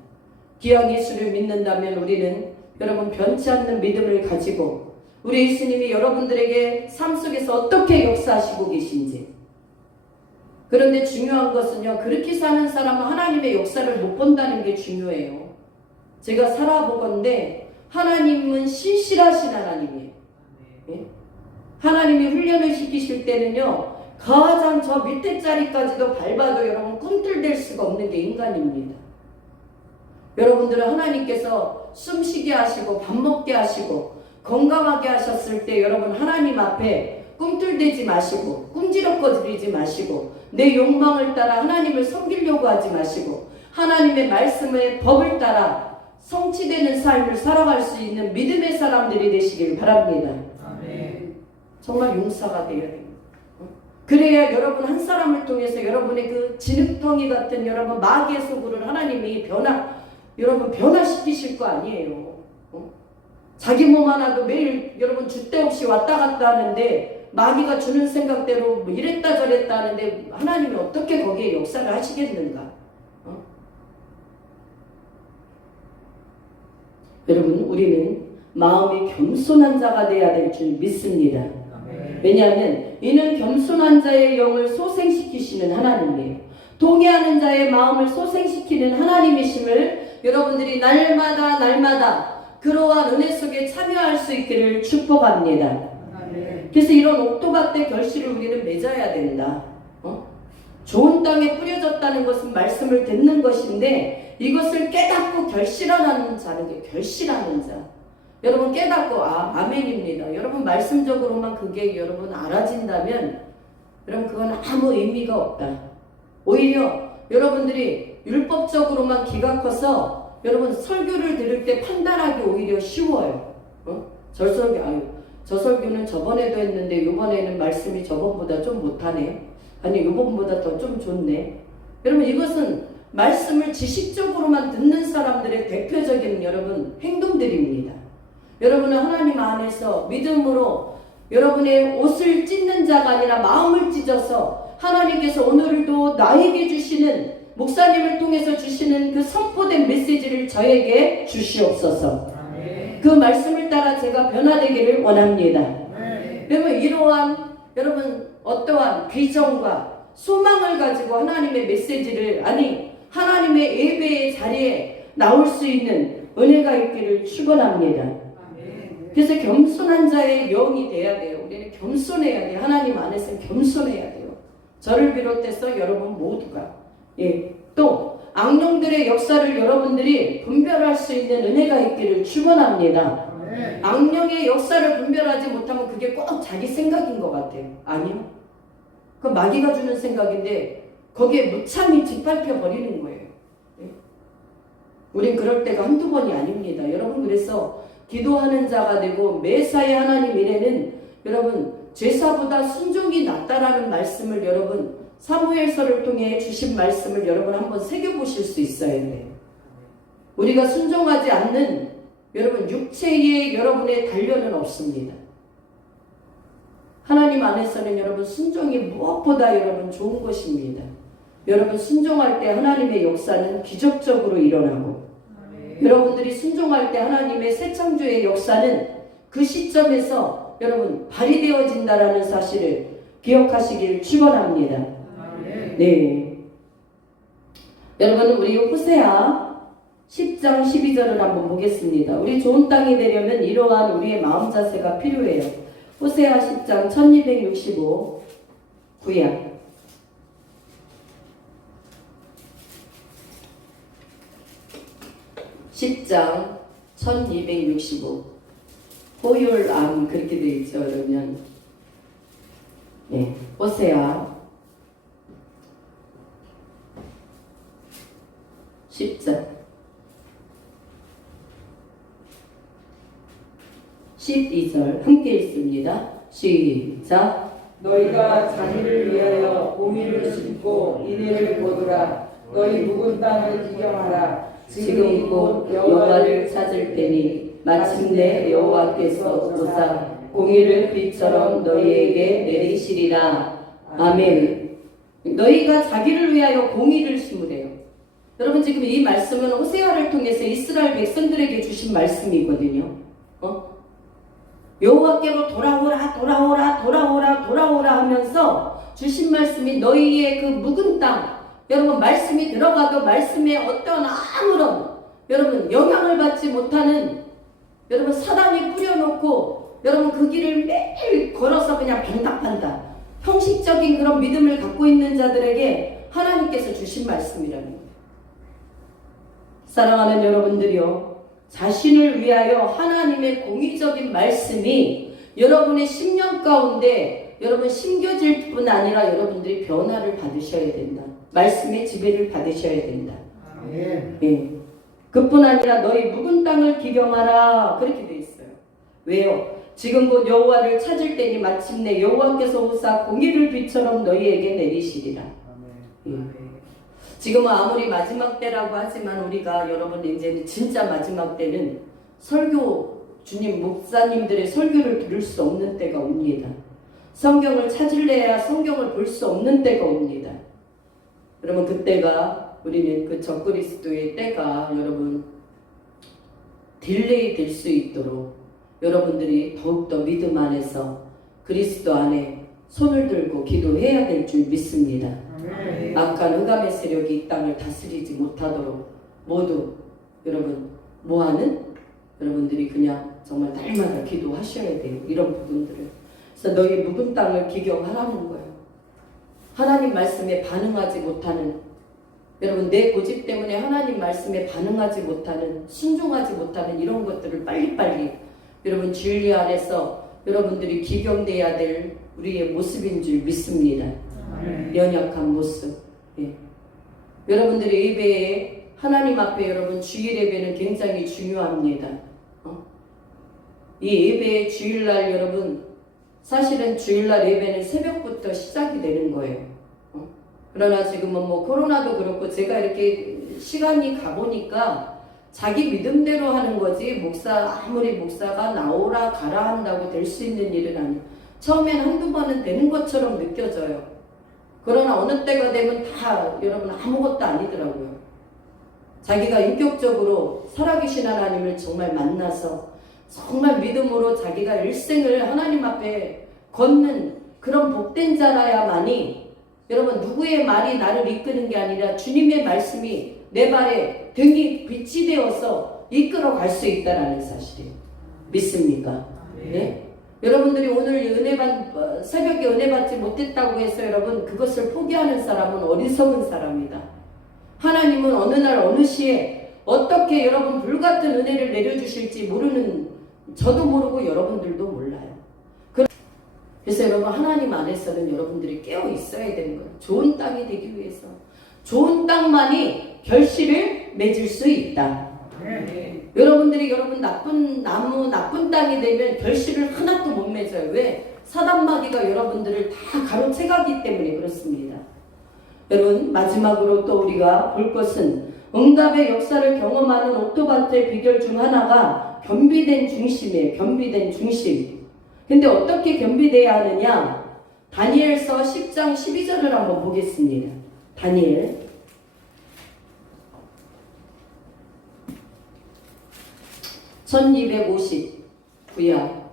귀한 예수를 믿는다면 우리는 여러분 변치 않는 믿음을 가지고 우리 예수님이 여러분들에게 삶 속에서 어떻게 역사하시고 계신지 그런데 중요한 것은요, 그렇게 사는 사람은 하나님의 역사를 못 본다는 게 중요해요. 제가 살아보건데 하나님은 신실하신 하나님이에요. 예? 하나님이 훈련을 시키실 때는요, 가장 저 밑에 자리까지도 밟아도 여러분 꿈틀댈 수가 없는 게 인간입니다. 여러분들은 하나님께서 숨쉬게 하시고 밥 먹게 하시고 건강하게 하셨을 때 여러분 하나님 앞에 꿈틀대지 마시고 꿈지럭거리지 마시고 내 욕망을 따라 하나님을 섬기려고 하지 마시고 하나님의 말씀의 법을 따라 성취되는 삶을 살아갈 수 있는 믿음의 사람들이 되시길 바랍니다. 아멘. 정말 용사가 되어야 됩니다. 그래야 여러분 한 사람을 통해서 여러분의 그 진흙덩이 같은 여러분 마귀의 소굴을 하나님이 여러분 변화시키실 거 아니에요. 자기 몸 하나도 매일 여러분 줏대 없이 왔다 갔다 하는데 마귀가 주는 생각대로 뭐 이랬다 저랬다 하는데 하나님이 어떻게 거기에 역사를 하시겠는가? 여러분 우리는 마음이 겸손한 자가 되어야 될 줄 믿습니다. 왜냐하면 이는 겸손한 자의 영을 소생시키시는 하나님이에요. 동의하는 자의 마음을 소생시키는 하나님이심을 여러분들이 날마다 그러한 은혜 속에 참여할 수 있기를 축복합니다. 그래서 이런 옥토밭의 결실을 우리는 맺어야 된다. 좋은 땅에 뿌려졌다는 것은 말씀을 듣는 것인데 이것을 깨닫고 결실하는 자는 게 결실하는 자. 여러분 깨닫고 아멘입니다. 여러분 말씀적으로만 그게 여러분 알아진다면 여러분 그건 아무 의미가 없다. 오히려 여러분들이 율법적으로만 기가 커서 여러분 설교를 들을 때 판단하기 오히려 쉬워요. 저 설교는 저번에도 했는데 요번에는 말씀이 저번보다 좀 못하네. 아니 요번보다 더 좀 좋네. 여러분 이것은 말씀을 지식적으로만 듣는 사람들의 대표적인 여러분 행동들입니다. 여러분은 하나님 안에서 믿음으로 여러분의 옷을 찢는 자가 아니라 마음을 찢어서 하나님께서 오늘도 나에게 주시는 목사님을 통해서 주시는 그 선포된 메시지를 저에게 주시옵소서. 그 말씀을 따라 제가 변화되기를 원합니다. 여러분 이러한 여러분 어떠한 비전과 소망을 가지고 하나님의 메시지를 하나님의 예배의 자리에 나올 수 있는 은혜가 있기를 축원합니다. 그래서 겸손한 자의 영이 돼야 돼요. 우리는 겸손해야 돼요. 하나님 안에서는 겸손해야 돼요. 저를 비롯해서 여러분 모두가 또 악령들의 역사를 여러분들이 분별할 수 있는 은혜가 있기를 축원합니다. 악령의 역사를 분별하지 못하면 그게 꼭 자기 생각인 것 같아요. 아니요. 그 마귀가 주는 생각인데 거기에 무참히 짓밟혀 버리는 거예요. 우린 그럴 때가 한두 번이 아닙니다. 여러분 그래서 기도하는 자가 되고 매사에 하나님 이래는 여러분 제사보다 순종이 낫다라는 말씀을 여러분 사무엘서를 통해 주신 말씀을 여러분 한번 새겨보실 수 있어야 돼요. 우리가 순종하지 않는 여러분 육체의 여러분의 단련은 없습니다. 하나님 안에서는 여러분 순종이 무엇보다 여러분 좋은 것입니다. 여러분 순종할 때 하나님의 역사는 기적적으로 일어나고 여러분들이 순종할 때 하나님의 새 창조의 역사는 그 시점에서 여러분 발휘되어진다라는 사실을 기억하시길 축원합니다. 네. 여러분 우리 호세아 10장 12절을 한번 보겠습니다. 우리 좋은 땅이 되려면 이러한 우리의 마음 자세가 필요해요. 호세아 10장 1265 구약 10장 1265 호율암 그렇게 되어 있죠. 그러면 호세아 10장 12절 함께 읽습니다. 시작. 너희가 자기를 위하여 공의를 심고 인애를 거두라. 너희 묵은 땅을 기경하라. 지금 곧 여호와를 찾을 때니 마침내 여호와께서 오사 공의를 빛처럼 너희에게 내리시리라. 아멘. 너희가 자기를 위하여 공의를 심으래요. 여러분 지금 이 말씀은 호세아를 통해서 이스라엘 백성들에게 주신 말씀이거든요. 여호와께로 돌아오라 하면서 주신 말씀이 너희의 그 묵은 땅, 여러분 말씀이 들어가도 말씀에 어떤 아무런 여러분 영향을 받지 못하는 여러분 사단이 뿌려놓고 여러분 그 길을 매일 걸어서 그냥 반딱반딱 형식적인 그런 믿음을 갖고 있는 자들에게 하나님께서 주신 말씀이라는 거예요. 사랑하는 여러분들이요, 자신을 위하여 하나님의 공의적인 말씀이 여러분의 심령 가운데 여러분 심겨질 뿐 아니라 여러분들이 변화를 받으셔야 된다. 말씀의 지배를 받으셔야 된다. 예. 그뿐 아니라 너희 묵은 땅을 기경하라 그렇게 돼 있어요. 왜요? 지금 곧 여호와를 찾을 때니 마침내 여호와께서 오사 공의를 비처럼 너희에게 내리시리라. 예. 지금은 아무리 마지막 때라고 하지만 우리가 여러분 이제는 진짜 마지막 때는 설교 주님 목사님들의 설교를 들을 수 없는 때가 옵니다. 성경을 찾을래야 성경을 볼 수 없는 때가 옵니다. 여러분 그때가 우리는 그 적그리스도의 때가 여러분 딜레이 될 수 있도록 여러분들이 더욱더 믿음 안에서 그리스도 안에 손을 들고 기도해야 될 줄 믿습니다. 악한 흑암의 세력이 이 땅을 다스리지 못하도록 모두 여러분 뭐하는? 여러분들이 그냥 정말 날마다 기도하셔야 돼요. 이런 부분들을. 그래서 너희 묵은 땅을 기경하라는 거예요. 하나님 말씀에 반응하지 못하는 여러분 내 고집 때문에 하나님 말씀에 반응하지 못하는 순종하지 못하는 이런 것들을 빨리빨리 여러분 진리 안에서 여러분들이 기경돼야 될 우리의 모습인 줄 믿습니다. 연약한 모습. 예. 여러분들의 예배에 하나님 앞에 여러분 주일 예배는 굉장히 중요합니다. 이 예배의 주일날 여러분 사실은 주일날 예배는 새벽부터 시작이 되는 거예요. 그러나 지금은 뭐 코로나도 그렇고 제가 이렇게 시간이 가보니까 자기 믿음대로 하는 거지 아무리 목사가 나오라 가라 한다고 될 수 있는 일은 아니에요. 처음엔 한두 번은 되는 것처럼 느껴져요. 그러나 어느 때가 되면 다 여러분 아무것도 아니더라고요. 자기가 인격적으로 살아계신 하나님을 정말 만나서 정말 믿음으로 자기가 일생을 하나님 앞에 걷는 그런 복된 자라야만이 여러분 누구의 말이 나를 이끄는 게 아니라 주님의 말씀이 내 발에 등이 빛이 되어서 이끌어 갈 수 있다는 사실이에요. 믿습니까? 네? 여러분들이 오늘 새벽에 은혜 받지 못했다고 해서 여러분 그것을 포기하는 사람은 어리석은 사람이다. 하나님은 어느 날 어느 시에 어떻게 여러분 불같은 은혜를 내려주실지 모르는 저도 모르고 여러분들도 몰라요. 그래서 여러분 하나님 안에서는 여러분들이 깨어 있어야 되는 거예요. 좋은 땅이 되기 위해서 좋은 땅만이 결실을 맺을 수 있다. 여러분들이 여러분 나쁜 나무 나쁜 땅이 되면 결실을 하나도 못 맺어요. 왜? 사단마귀가 여러분들을 다 가로채가기 때문에 그렇습니다. 여러분 마지막으로 또 우리가 볼 것은 응답의 역사를 경험하는 옥토바트의 비결 중 하나가 겸비된 중심이에요. 겸비된 중심. 근데 어떻게 겸비돼야 하느냐? 다니엘서 10장 12절을 한번 보겠습니다. 다니엘 1259야.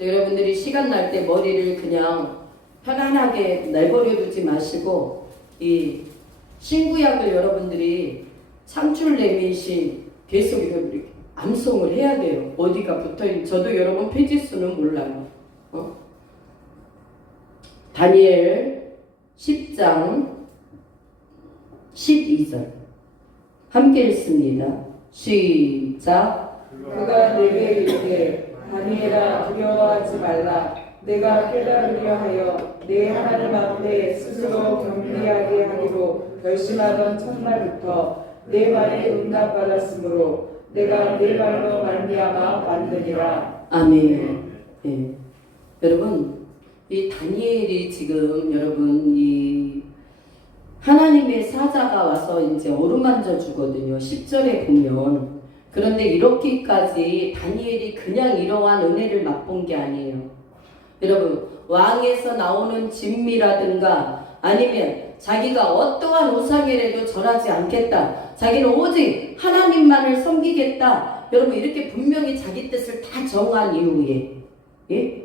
여러분들이 시간 날 때 머리를 그냥 편안하게 내버려 두지 마시고 이 신구약을 여러분들이 창출 내민시 계속 이렇게 암송을 해야 돼요. 어디가 붙어있는 저도 여러분 페이지 수는 몰라요. 다니엘 10장 12절 함께 읽습니다. 시작. 그가 내게 이르되 다니엘아 두려워하지 말라. 내가 깨달으려 하여 내 하나님 앞에 스스로 겸비하게 하기로 결심하던 첫날부터 내 말에 응답받았으므로 내가 내 말로 말미암아 만드니라. 아멘. 네. 여러분 이 다니엘이 지금 여러분 이 하나님의 사자가 와서 이제 어루만져 주거든요. 10절에 보면. 그런데 이렇게까지 다니엘이 그냥 이러한 은혜를 맛본 게 아니에요. 여러분 왕에서 나오는 진미라든가 아니면 자기가 어떠한 우상이라도 절하지 않겠다. 자기는 오직 하나님만을 섬기겠다. 여러분 이렇게 분명히 자기 뜻을 다 정한 이후에 예?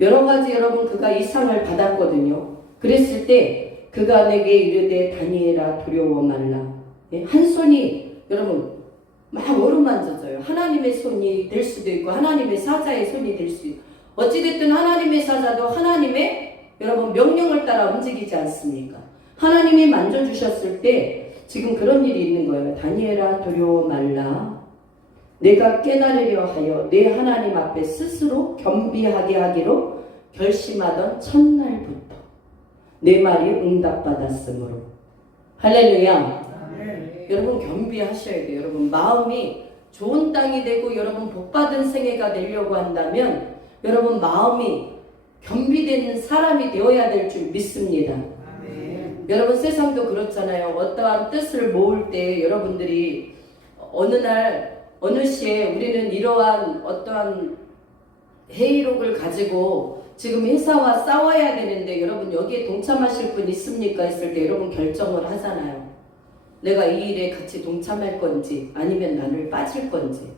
여러 가지 여러분 그가 이 상을 받았거든요. 그랬을 때 그가 내게 이르되 다니엘아 두려워 말라. 예? 한 손이 여러분 막 어루만져져요. 하나님의 손이 될 수도 있고 하나님의 사자의 손이 될 수 있고 어찌됐든 하나님의 사자도 하나님의 여러분 명령을 따라 움직이지 않습니까? 하나님이 만져주셨을 때 지금 그런 일이 있는 거예요. 다니엘아 두려워 말라. 내가 깨달으려 하여 내 하나님 앞에 스스로 겸비하게 하기로 결심하던 첫날부터 내 말이 응답받았으므로. 할렐루야. 여러분 겸비하셔야 돼요. 여러분 마음이 좋은 땅이 되고 여러분 복받은 생애가 되려고 한다면 여러분 마음이 겸비된 사람이 되어야 될 줄 믿습니다. 여러분 세상도 그렇잖아요. 어떠한 뜻을 모을 때 여러분들이 어느 날 어느 시에 우리는 이러한 어떠한 회의록을 가지고 지금 회사와 싸워야 되는데 여러분 여기에 동참하실 분 있습니까? 했을 때 여러분 결정을 하잖아요. 내가 이 일에 같이 동참할 건지 아니면 나를 빠질 건지.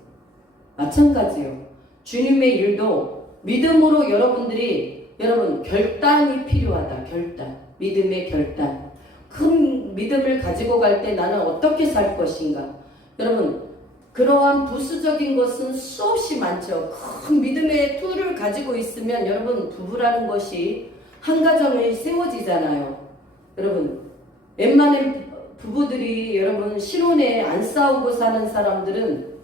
마찬가지요. 주님의 일도 믿음으로 여러분들이 여러분 결단이 필요하다. 결단. 믿음의 결단. 큰 믿음을 가지고 갈 때 나는 어떻게 살 것인가. 여러분 그러한 부수적인 것은 수없이 많죠. 큰 믿음의 툴을 가지고 있으면 여러분 부부라는 것이 한 가정이 세워지잖아요. 여러분 웬만한 부부들이 여러분 신혼에 안 싸우고 사는 사람들은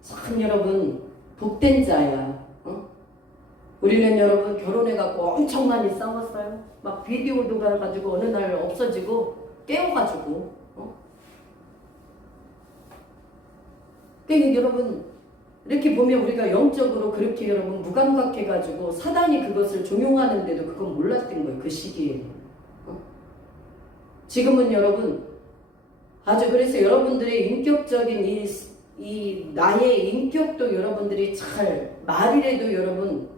참 여러분 복된 자야. 우리는 여러분 결혼해갖고 엄청 많이 싸웠어요. 막 비디오도 가지고 어느 날 없어지고 깨워가지고 그러니까 여러분 이렇게 보면 우리가 영적으로 그렇게 여러분 무감각해가지고 사단이 그것을 종용하는데도 그건 몰랐던 거예요. 그 시기에. 지금은 여러분 아주 그래서 여러분들의 인격적인 이 나의 인격도 여러분들이 잘 말이라도 여러분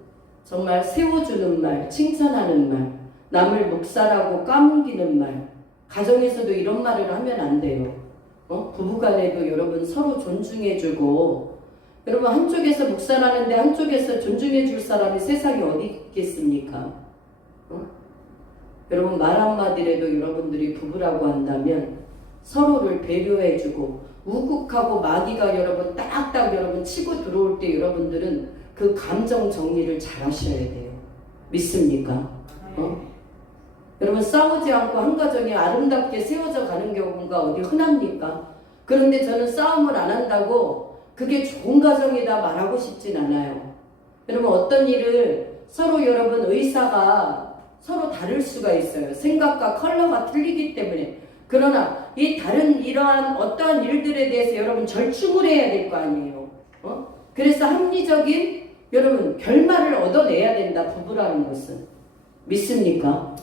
정말 세워주는 말, 칭찬하는 말, 남을 묵살하고 까뭉기는 말, 가정에서도 이런 말을 하면 안 돼요. 부부간에도 여러분 서로 존중해주고 여러분 한쪽에서 묵살하는데 한쪽에서 존중해줄 사람이 세상에 어디 있겠습니까? 여러분 말 한마디라도 여러분들이 부부라고 한다면 서로를 배려해주고 우국하고 마귀가 여러분 딱딱 여러분 치고 들어올 때 여러분들은 그 감정 정리를 잘 하셔야 돼요. 믿습니까? 여러분 싸우지 않고 한 가정이 아름답게 세워져 가는 경우가 어디 흔합니까? 그런데 저는 싸움을 안 한다고 그게 좋은 가정이다 말하고 싶진 않아요. 여러분 어떤 일을 서로 여러분 의사가 서로 다를 수가 있어요. 생각과 컬러가 틀리기 때문에. 그러나 이 다른 이러한 어떠한 일들에 대해서 여러분 절충을 해야 될 거 아니에요. 그래서 합리적인 여러분 결말을 얻어내야 된다. 부부라는 것은. 믿습니까?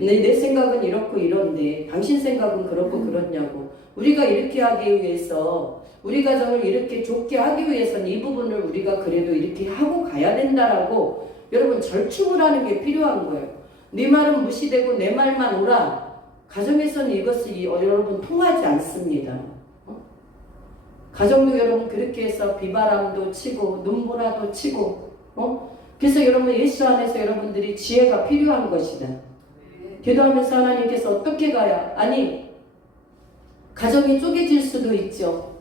내 생각은 이렇고 이런데 당신 생각은 그렇고 그렇냐고. 우리가 이렇게 하기 위해서 우리 가정을 이렇게 좋게 하기 위해서는 이 부분을 우리가 그래도 이렇게 하고 가야 된다라고 여러분 절충을 하는 게 필요한 거예요. 네 말은 무시되고 내 말만 오라. 가정에서는 이것이 여러분 통하지 않습니다. 가정도 여러분 그렇게 해서 비바람도 치고 눈보라도 치고 그래서 여러분 예수 안에서 여러분들이 지혜가 필요한 것이다. 기도하면서 하나님께서 어떻게 가야 아니 가정이 쪼개질 수도 있죠.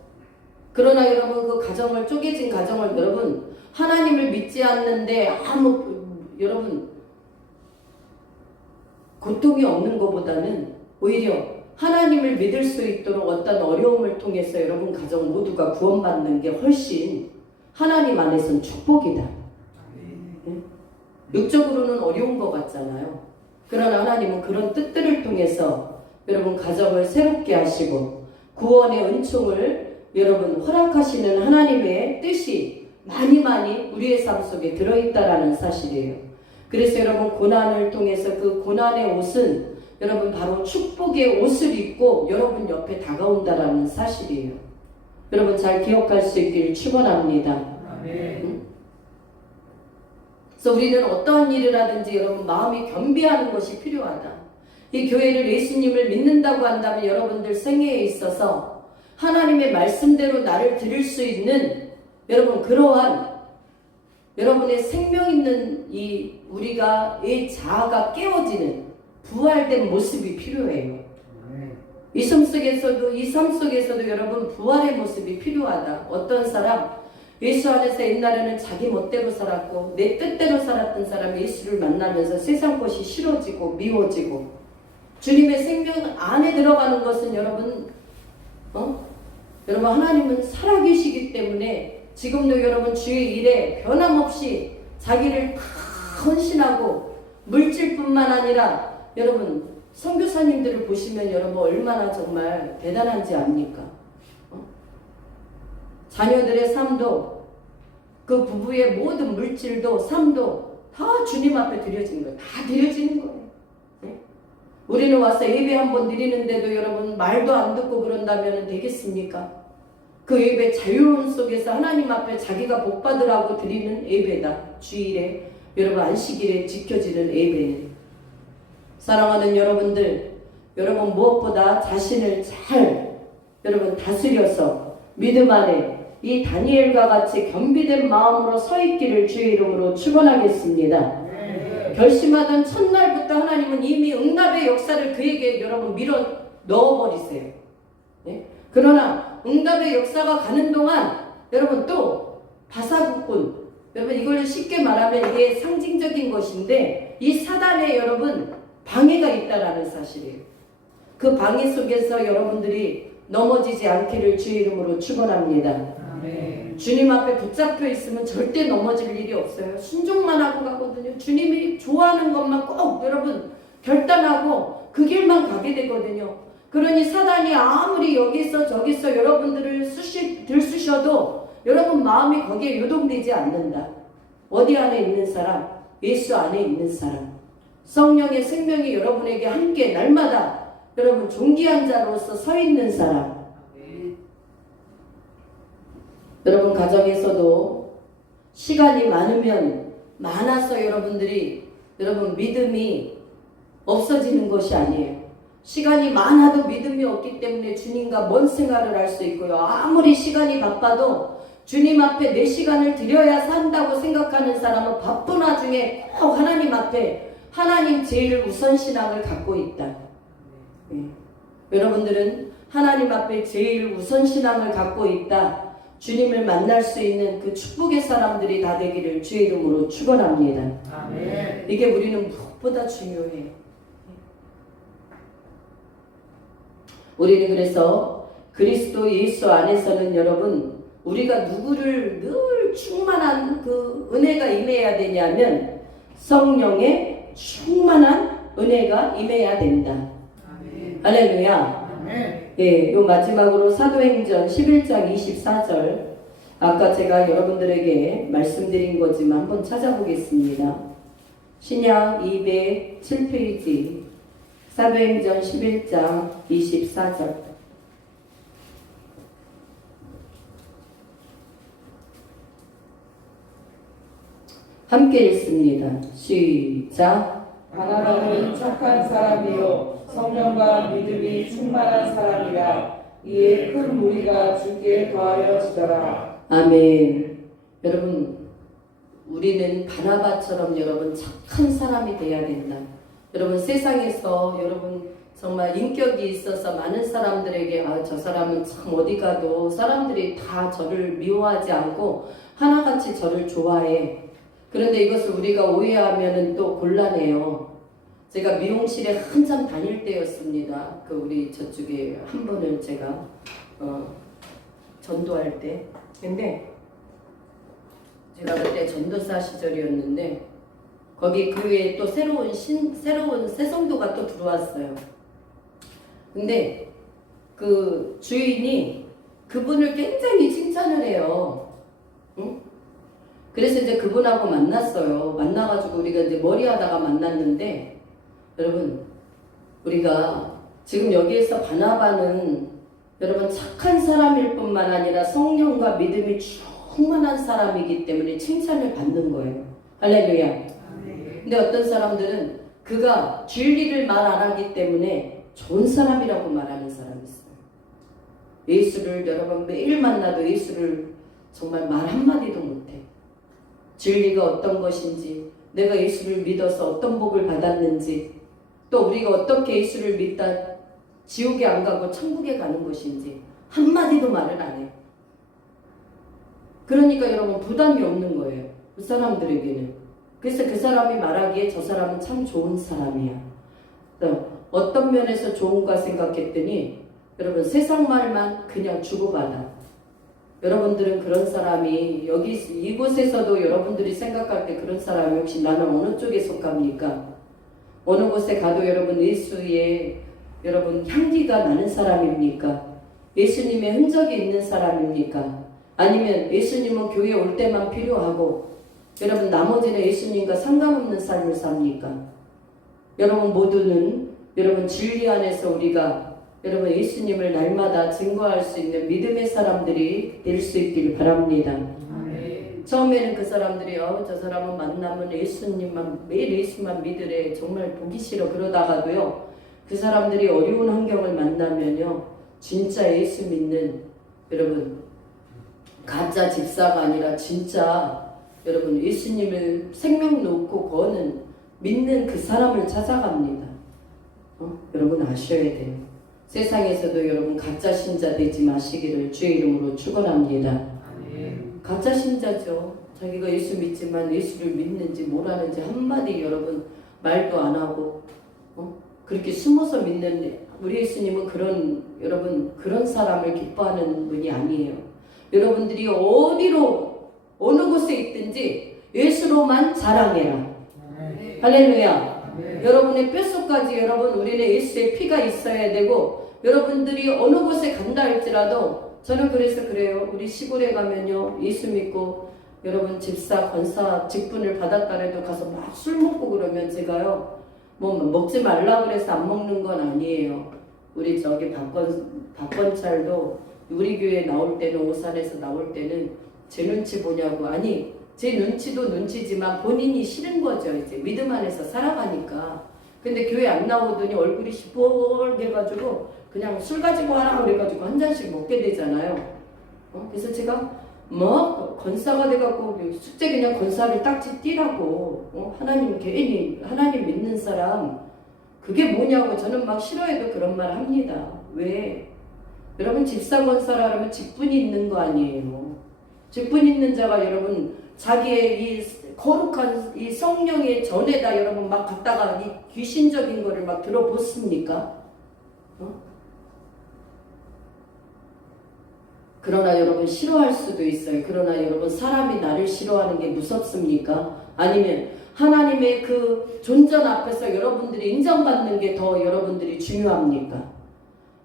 그러나 여러분 그 가정을 쪼개진 가정을 여러분 하나님을 믿지 않는데 여러분 고통이 없는 것보다는 오히려 하나님을 믿을 수 있도록 어떤 어려움을 통해서 여러분 가정 모두가 구원받는 게 훨씬 하나님 안에서는 축복이다. 육적으로는 어려운 것 같잖아요. 그러나 하나님은 그런 뜻들을 통해서 여러분 가정을 새롭게 하시고 구원의 은총을 여러분 허락하시는 하나님의 뜻이 많이 우리의 삶 속에 들어있다라는 사실이에요. 그래서 여러분 고난을 통해서 그 고난의 옷은 여러분 바로 축복의 옷을 입고 여러분 옆에 다가온다라는 사실이에요. 여러분 잘 기억할 수 있길 축원합니다. 그래서 우리는 어떠한 일을 하든지 여러분 마음이 겸비하는 것이 필요하다. 이 교회를 예수님을 믿는다고 한다면 여러분들 생애에 있어서 하나님의 말씀대로 나를 들을 수 있는 여러분 그러한 여러분의 생명 있는 이 우리가 이 자아가 깨어지는 부활된 모습이 필요해요. 이 삶 속에서도 여러분 부활의 모습이 필요하다. 어떤 사람 예수 안에서 옛날에는 자기 멋대로 살았고 내 뜻대로 살았던 사람이 예수를 만나면서 세상 것이 싫어지고 미워지고 주님의 생명 안에 들어가는 것은 여러분 하나님은 살아계시기 때문에 지금도 여러분 주의 일에 변함없이 자기를 다 헌신하고 물질뿐만 아니라 여러분 선교사님들을 보시면 여러분 얼마나 정말 대단한지 압니까? 자녀들의 삶도 그 부부의 모든 물질도 삶도 다 주님 앞에 드려지는 거예요. 다 드려지는 거예요. 네? 우리는 와서 예배 한번 드리는데도 여러분 말도 안 듣고 그런다면 되겠습니까? 그 예배 자유로운 속에서 하나님 앞에 자기가 복 받으라고 드리는 예배다. 주일에 여러분 안식일에 지켜지는 예배는. 사랑하는 여러분들, 여러분 무엇보다 자신을 잘 여러분 다스려서 믿음 안에 이 다니엘과 같이 겸비된 마음으로 서 있기를 주의 이름으로 축원하겠습니다. 결심하던 첫날부터 하나님은 이미 응답의 역사를 그에게 여러분 밀어 넣어버리세요. 네? 그러나 응답의 역사가 가는 동안 여러분 또 바사국군, 여러분 이걸 쉽게 말하면 이게 상징적인 것인데 이 사단에 여러분 방해가 있다라는 사실이에요. 그 방해 속에서 여러분들이 넘어지지 않기를 주의 이름으로 축원합니다. 주님 앞에 붙잡혀 있으면 절대 넘어질 일이 없어요. 순종만 하고 가거든요. 주님이 좋아하는 것만 꼭 여러분 결단하고 그 길만 가게 되거든요. 그러니 사단이 아무리 여기서 저기서 여러분들을 들쑤셔도 여러분 마음이 거기에 유동되지 않는다. 어디 안에 있는 사람? 예수 안에 있는 사람. 성령의 생명이 여러분에게 함께 날마다 여러분 존귀한 자로서 서 있는 사람. 여러분 가정에서도 시간이 많으면 많아서 여러분들이 여러분 믿음이 없어지는 것이 아니에요. 시간이 많아도 믿음이 없기 때문에 주님과 먼 생활을 할 수 있고요. 아무리 시간이 바빠도 주님 앞에 내 시간을 드려야 산다고 생각하는 사람은 바쁜 와중에 꼭 하나님 앞에 하나님 제일 우선신앙을 갖고 있다. 여러분들은 하나님 앞에 제일 우선신앙을 갖고 있다. 주님을 만날 수 있는 그 축복의 사람들이 다 되기를 주의 이름으로 축원합니다. 아멘. 이게 우리는 무엇보다 중요해요. 우리는 그래서 그리스도 예수 안에서는 여러분 우리가 누구를 늘 충만한 그 은혜가 임해야 되냐면 성령의 충만한 은혜가 임해야 된다. 아멘. 할렐루야. 아멘. 예, 요 마지막으로 사도행전 11장 24절 아까 제가 여러분들에게 말씀드린 거지만 한번 찾아보겠습니다. 신약 207페이지 사도행전 11장 24절 함께 읽습니다. 시작. 바나바는 착한 사람이요 성령과 믿음이 충만한 사람이라 이에 큰 무리가 주께 더하여 지더라. 아멘. 여러분 우리는 바나바처럼 여러분 착한 사람이 돼야 된다. 여러분 세상에서 여러분 정말 인격이 있어서 많은 사람들에게 저 사람은 참 어디 가도 사람들이 다 저를 미워하지 않고 하나같이 저를 좋아해. 그런데 이것을 우리가 오해하면 또 곤란해요. 제가 미용실에 한참 다닐 때였습니다. 그 우리 저쪽에 한 분을 제가 전도할 때. 근데 제가 그때 전도사 시절이었는데 거기 그 외에 또 새로운 새 성도가 또 들어왔어요. 근데 그 주인이 그분을 굉장히 칭찬을 해요. 응? 그래서 이제 그분하고 만났어요. 만나가지고 우리가 이제 머리하다가 만났는데 여러분 우리가 지금 여기에서 바나바는 여러분 착한 사람일 뿐만 아니라 성령과 믿음이 충만한 사람이기 때문에 칭찬을 받는 거예요. 할렐루야. 근데 어떤 사람들은 그가 진리를 말 안 하기 때문에 좋은 사람이라고 말하는 사람이 있어요. 예수를 여러분 매일 만나도 예수를 정말 말 한마디도 못해. 진리가 어떤 것인지, 내가 예수를 믿어서 어떤 복을 받았는지, 또 우리가 어떻게 예수를 믿다 지옥에 안 가고 천국에 가는 것인지 한마디도 말을 안 해요. 그러니까 여러분 부담이 없는 거예요. 그 사람들에게는. 그래서 그 사람이 말하기에 저 사람은 참 좋은 사람이야. 어떤 면에서 좋은가 생각했더니 여러분 세상 말만 그냥 주고받아. 여러분들은 그런 사람이 여기 이곳에서도 여러분들이 생각할 때 그런 사람이 혹시 나는 어느 쪽에 속합니까? 어느 곳에 가도 여러분 예수의 여러분 향기가 나는 사람입니까? 예수님의 흔적이 있는 사람입니까? 아니면 예수님은 교회 올 때만 필요하고 여러분 나머지는 예수님과 상관없는 삶을 삽니까? 여러분 모두는 여러분 진리 안에서 우리가 여러분 예수님을 날마다 증거할 수 있는 믿음의 사람들이 될 수 있길 바랍니다. 처음에는 그 사람들이 저 사람은 만나면 예수님만 매일 예수만 믿으래 정말 보기 싫어 그러다가도요 그 사람들이 어려운 환경을 만나면요 진짜 예수 믿는 여러분 가짜 집사가 아니라 진짜 여러분 예수님을 생명 놓고 거는 믿는 그 사람을 찾아갑니다. 여러분 아셔야 돼요. 세상에서도 여러분 가짜 신자 되지 마시기를 주의 이름으로 축원합니다. 가짜 신자죠. 자기가 예수 믿지만 예수를 믿는지 뭐라는지 한마디 여러분 말도 안 하고 그렇게 숨어서 믿는 우리 예수님은 그런 여러분 그런 사람을 기뻐하는 분이 아니에요. 여러분들이 어디로 어느 곳에 있든지 예수로만 자랑해라. 할렐루야. 여러분의 뼛속까지 여러분 우리는 예수의 피가 있어야 되고 여러분들이 어느 곳에 간다 할지라도 저는 그래서 그래요. 우리 시골에 가면요 예수 믿고 여러분 집사 권사 직분을 받았다 해도 가서 막 술 먹고 그러면 제가요 뭐 먹지 말라 그래서 안 먹는 건 아니에요. 우리 저기 박건찰도 우리 교회 나올 때는 오산에서 나올 때는 제 눈치 보냐고 아니 제 눈치도 눈치지만 본인이 싫은 거죠. 이제 믿음 안에서 살아가니까. 근데 교회 안 나오더니 얼굴이 시뻘게 가지고 그냥 술 가지고 하라 그래가지고 한 잔씩 먹게 되잖아요. 그래서 제가 뭐 권사가 돼갖고 숙제 그냥 권사를 딱지 띄라고 하나님 괜히 하나님 믿는 사람 그게 뭐냐고 저는 막 싫어해도 그런 말 합니다. 왜? 여러분 집사 권사라 하면 직분이 있는 거 아니에요. 직분 있는 자가 여러분 자기의 이 거룩한 이 성령의 전에다 여러분 막 갖다가 이 귀신적인 거를 막 들어보습니까? 그러나 여러분 싫어할 수도 있어요. 그러나 여러분 사람이 나를 싫어하는 게 무섭습니까? 아니면 하나님의 그 존전 앞에서 여러분들이 인정받는 게 더 여러분들이 중요합니까?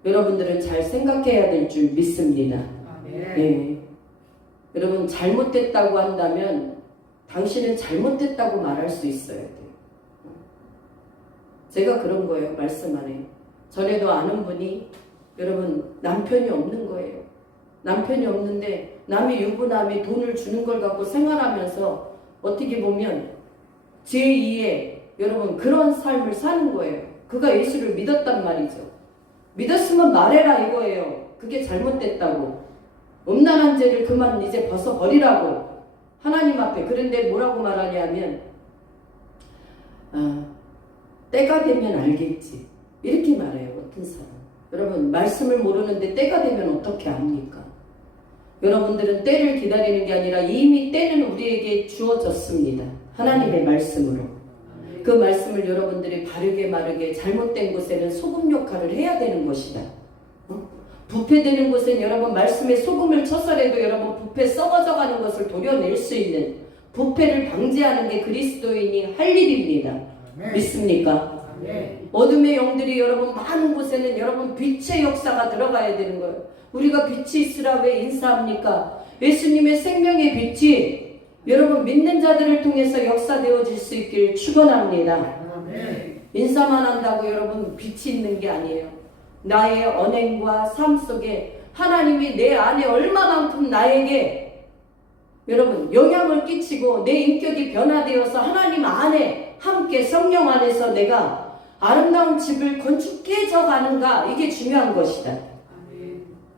여러분들은 잘 생각해야 될 줄 믿습니다. 네. 여러분 잘못됐다고 한다면 당신은 잘못됐다고 말할 수 있어야 돼요. 제가 그런 거예요. 말씀 안에. 전에도 아는 분이 여러분 남편이 없는 거예요. 남편이 없는데 남이 유부남이 돈을 주는 걸 갖고 생활하면서 어떻게 보면 제2의 여러분 그런 삶을 사는 거예요. 그가 예수를 믿었단 말이죠. 믿었으면 말해라 이거예요. 그게 잘못됐다고. 음란한 죄를 그만 이제 벗어버리라고 하나님 앞에. 그런데 뭐라고 말하냐면 때가 되면 알겠지 이렇게 말해요. 어떤 사람. 여러분 말씀을 모르는데 때가 되면 어떻게 압니까? 여러분들은 때를 기다리는 게 아니라 이미 때는 우리에게 주어졌습니다. 하나님의 말씀으로. 그 말씀을 여러분들이 바르게 마르게 잘못된 곳에는 소금 역할을 해야 되는 것이다. 부패되는 곳은 여러분 말씀에 소금을 쳐서라도 여러분 부패 썩어져 가는 것을 도려낼 수 있는 부패를 방지하는 게 그리스도인이 할 일입니다. 믿습니까? 어둠의 영들이 여러분 많은 곳에는 여러분 빛의 역사가 들어가야 되는 거예요. 우리가 빛이 있으라 왜 인사합니까? 예수님의 생명의 빛이 여러분 믿는 자들을 통해서 역사되어질 수 있길 축원합니다. 인사만 한다고 여러분 빛이 있는 게 아니에요. 나의 언행과 삶 속에 하나님이 내 안에 얼마만큼 나에게 여러분 영향을 끼치고 내 인격이 변화되어서 하나님 안에 함께 성령 안에서 내가 아름다운 집을 건축해져 가는가 이게 중요한 것이다.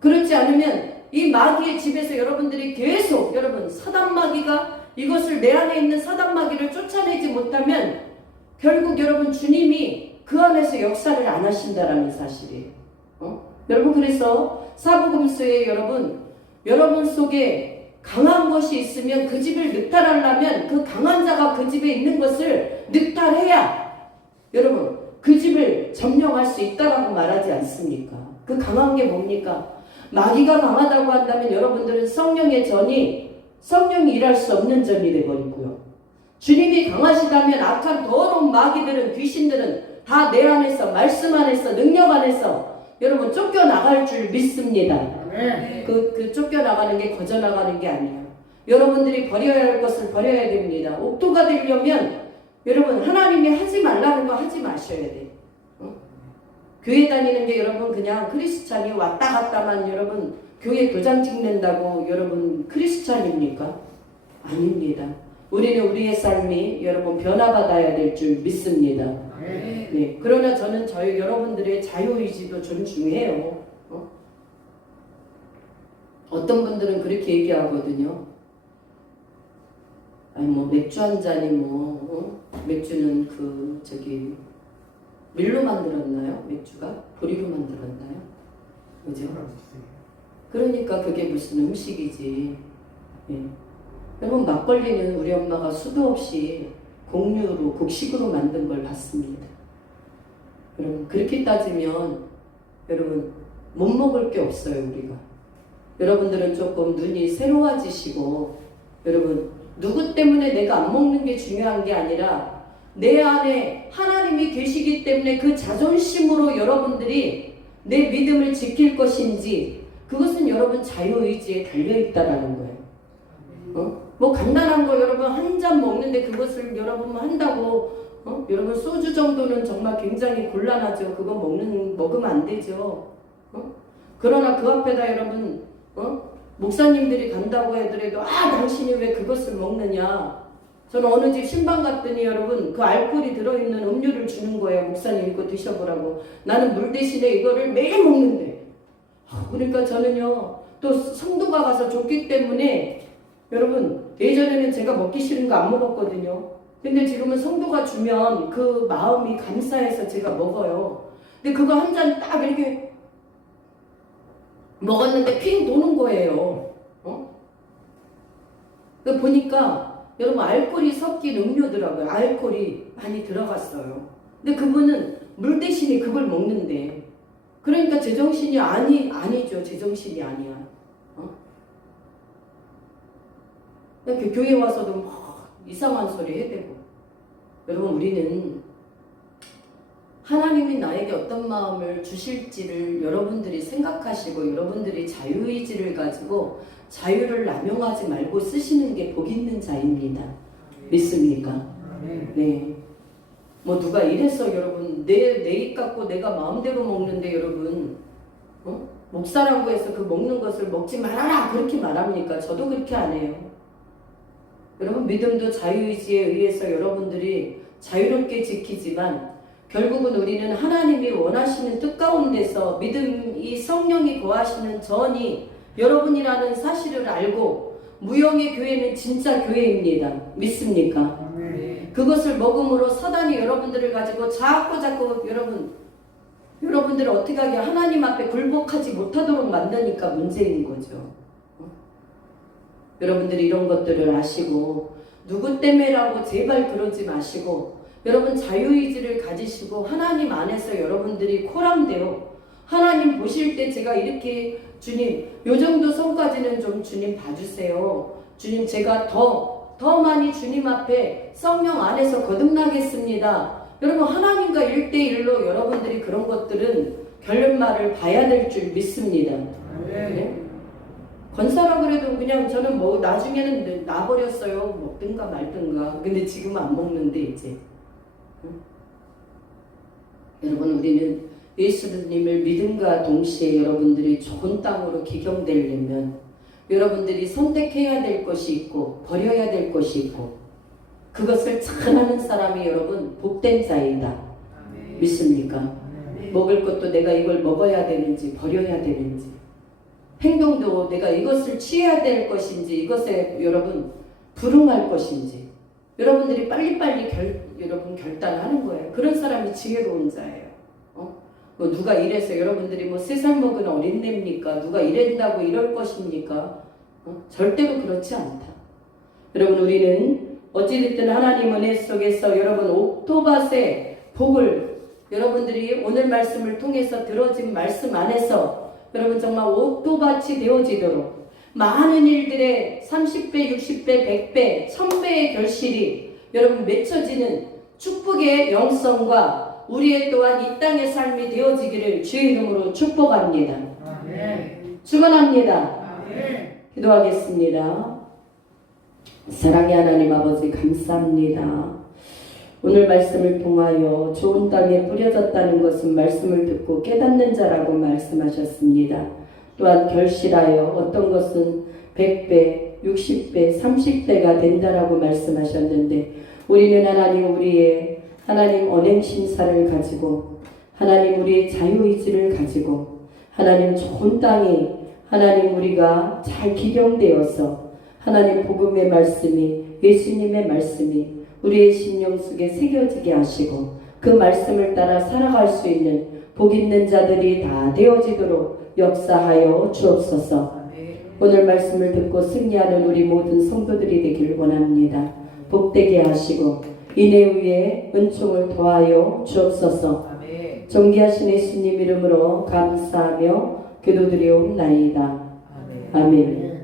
그렇지 않으면 이 마귀의 집에서 여러분들이 계속 여러분 사단 마귀가 이것을 내 안에 있는 사단마귀를 쫓아내지 못하면 결국 여러분 주님이 그 안에서 역사를 안 하신다라는 사실이에요. 여러분 그래서 사복음서에 여러분 속에 강한 것이 있으면 그 집을 늑탈하려면 그 강한 자가 그 집에 있는 것을 늑탈해야 여러분 그 집을 점령할 수 있다라고 말하지 않습니까? 그 강한 게 뭡니까? 마귀가 강하다고 한다면 여러분들은 성령의 전이 성령이 일할 수 없는 전이 되버리고요. 주님이 강하시다면 악한 더러운 마귀들은 귀신들은 다 내 안에서 말씀 안에서 능력 안에서 여러분 쫓겨나갈 줄 믿습니다. 그 쫓겨나가는 게 거저나가는 게 아니에요. 여러분들이 버려야 할 것을 버려야 됩니다. 옥토가 되려면 여러분 하나님이 하지 말라는 거 하지 마셔야 돼. 교회 다니는 게 여러분 그냥 크리스찬이 왔다 갔다만 여러분 교회 도장 찍는다고 여러분 크리스찬입니까? 아닙니다. 우리는 우리의 삶이 여러분 변화받아야 될 줄 믿습니다. 네. 그러나 저는 여러분들의 자유의지도 존중해요. 어떤 분들은 그렇게 얘기하거든요. 아니 뭐 맥주 한 잔이 맥주는 밀로 만들었나요? 맥주가 보리로 만들었나요? 그죠? 그러니까 그게 무슨 음식이지. 예. 여러분 막걸리는 우리 엄마가 수도 없이 곡류로 곡식으로 만든 걸 봤습니다. 여러분 그렇게 따지면 여러분 못 먹을 게 없어요 우리가. 여러분들은 조금 눈이 새로워지시고 여러분 누구 때문에 내가 안 먹는 게 중요한 게 아니라 내 안에 하나님이 계시기 때문에 그 자존심으로 여러분들이 내 믿음을 지킬 것인지 그것은 여러분 자유의지에 달려있다라는 거예요. 뭐 간단한 거 여러분 한 잔 먹는데 그것을 여러분 한다고 여러분 소주 정도는 정말 굉장히 곤란하죠. 그거 먹으면 안 되죠. 그러나 그 앞에다 여러분 목사님들이 간다고 하더라도 당신이 왜 그것을 먹느냐. 저는 어느 집 신방 갔더니 여러분 그 알코올이 들어있는 음료를 주는 거예요. 목사님 이거 드셔보라고. 나는 물 대신에 이거를 매일 먹는데. 그러니까 저는요 또 성도가 가서 줬기 때문에 여러분 예전에는 제가 먹기 싫은 거 안 먹었거든요. 근데 지금은 성도가 주면 그 마음이 감사해서 제가 먹어요. 근데 그거 한 잔 딱 이렇게 먹었는데 핑 도는 거예요. 보니까 여러분 알코올이 섞인 음료더라고요. 알코올이 많이 들어갔어요. 근데 그분은 물 대신에 그걸 먹는데 그러니까 제정신이 아니죠. 제정신이 아니야. 교회 와서도 막 이상한 소리 해대고. 여러분 우리는 하나님이 나에게 어떤 마음을 주실지를 여러분들이 생각하시고 여러분들이 자유의지를 가지고 자유를 남용하지 말고 쓰시는 게 복 있는 자입니다. 믿습니까? 네. 뭐 누가 이래서 여러분 내 입 갖고 내가 마음대로 먹는데 여러분 목사라고 해서 그 먹는 것을 먹지 말아라 그렇게 말합니까? 저도 그렇게 안 해요. 여러분 믿음도 자유의지에 의해서 여러분들이 자유롭게 지키지만 결국은 우리는 하나님이 원하시는 뜻 가운데서 믿음이 성령이 거하시는 전이 여러분이라는 사실을 알고 무형의 교회는 진짜 교회입니다. 믿습니까? 그것을 먹음으로 사단이 여러분들을 가지고 자꾸 여러분들을 어떻게 하게 하나님 앞에 굴복하지 못하도록 만드니까 문제인 거죠. 여러분들이 이런 것들을 아시고 누구 때문에라고 제발 그러지 마시고 여러분 자유의지를 가지시고 하나님 안에서 여러분들이 코람되어 하나님 보실 때 제가 이렇게 주님 요 정도 선까지는 좀 주님 봐주세요. 주님 제가 더 많이 주님 앞에 성령 안에서 거듭나겠습니다. 여러분 하나님과 1대1로 여러분들이 그런 것들은 결말을 봐야 될 줄 믿습니다. 네? 건사라 그래도 그냥 저는 뭐 나중에는 놔버렸어요. 먹든가 말든가. 근데 지금은 안 먹는데 이제. 여러분 우리는 예수님을 믿음과 동시에 여러분들이 좋은 땅으로 기경되려면 여러분들이 선택해야 될 것이 있고 버려야 될 것이 있고 그것을 잘하는 사람이 여러분 복된 자이다. 믿습니까? 먹을 것도 내가 이걸 먹어야 되는지 버려야 되는지 행동도 내가 이것을 취해야 될 것인지 이것에 여러분 불응할 것인지 여러분들이 빨리빨리 여러분 결단하는 거예요. 그런 사람이 지혜로운 자예요. 뭐 누가 이래서 여러분들이 뭐 3살 먹은 어린애입니까? 누가 이랬다고 이럴 것입니까? 절대로 그렇지 않다. 여러분 우리는 어찌됐든 하나님 은혜 속에서 여러분 옥토밭의 복을 여러분들이 오늘 말씀을 통해서 들어진 말씀 안에서 여러분 정말 옥토밭이 되어지도록 많은 일들의 30배, 60배, 100배, 1000배의 결실이 여러분 맺혀지는 축복의 영성과 우리의 또한 이 땅의 삶이 되어지기를 주의 이름으로 축복합니다. 아멘. 축원합니다. 아멘. 기도하겠습니다. 사랑의 하나님 아버지 감사합니다. 오늘 말씀을 통하여 좋은 땅에 뿌려졌다는 것은 말씀을 듣고 깨닫는 자라고 말씀하셨습니다. 또한 결실하여 어떤 것은 100배, 60배, 30배가 된다라고 말씀하셨는데 우리는 하나님 우리의 하나님 언행 심사를 가지고 하나님 우리의 자유의지를 가지고 하나님 좋은 땅이 하나님 우리가 잘 기경되어서 하나님 복음의 말씀이 예수님의 말씀이 우리의 심령 속에 새겨지게 하시고 그 말씀을 따라 살아갈 수 있는 복 있는 자들이 다 되어지도록 역사하여 주옵소서. 오늘 말씀을 듣고 승리하는 우리 모든 성도들이 되길 원합니다. 복되게 하시고 인애 위에 은총을 더하여 주옵소서. 존귀하신 예수님 이름으로 감사하며 기도드리옵나이다. 아멘.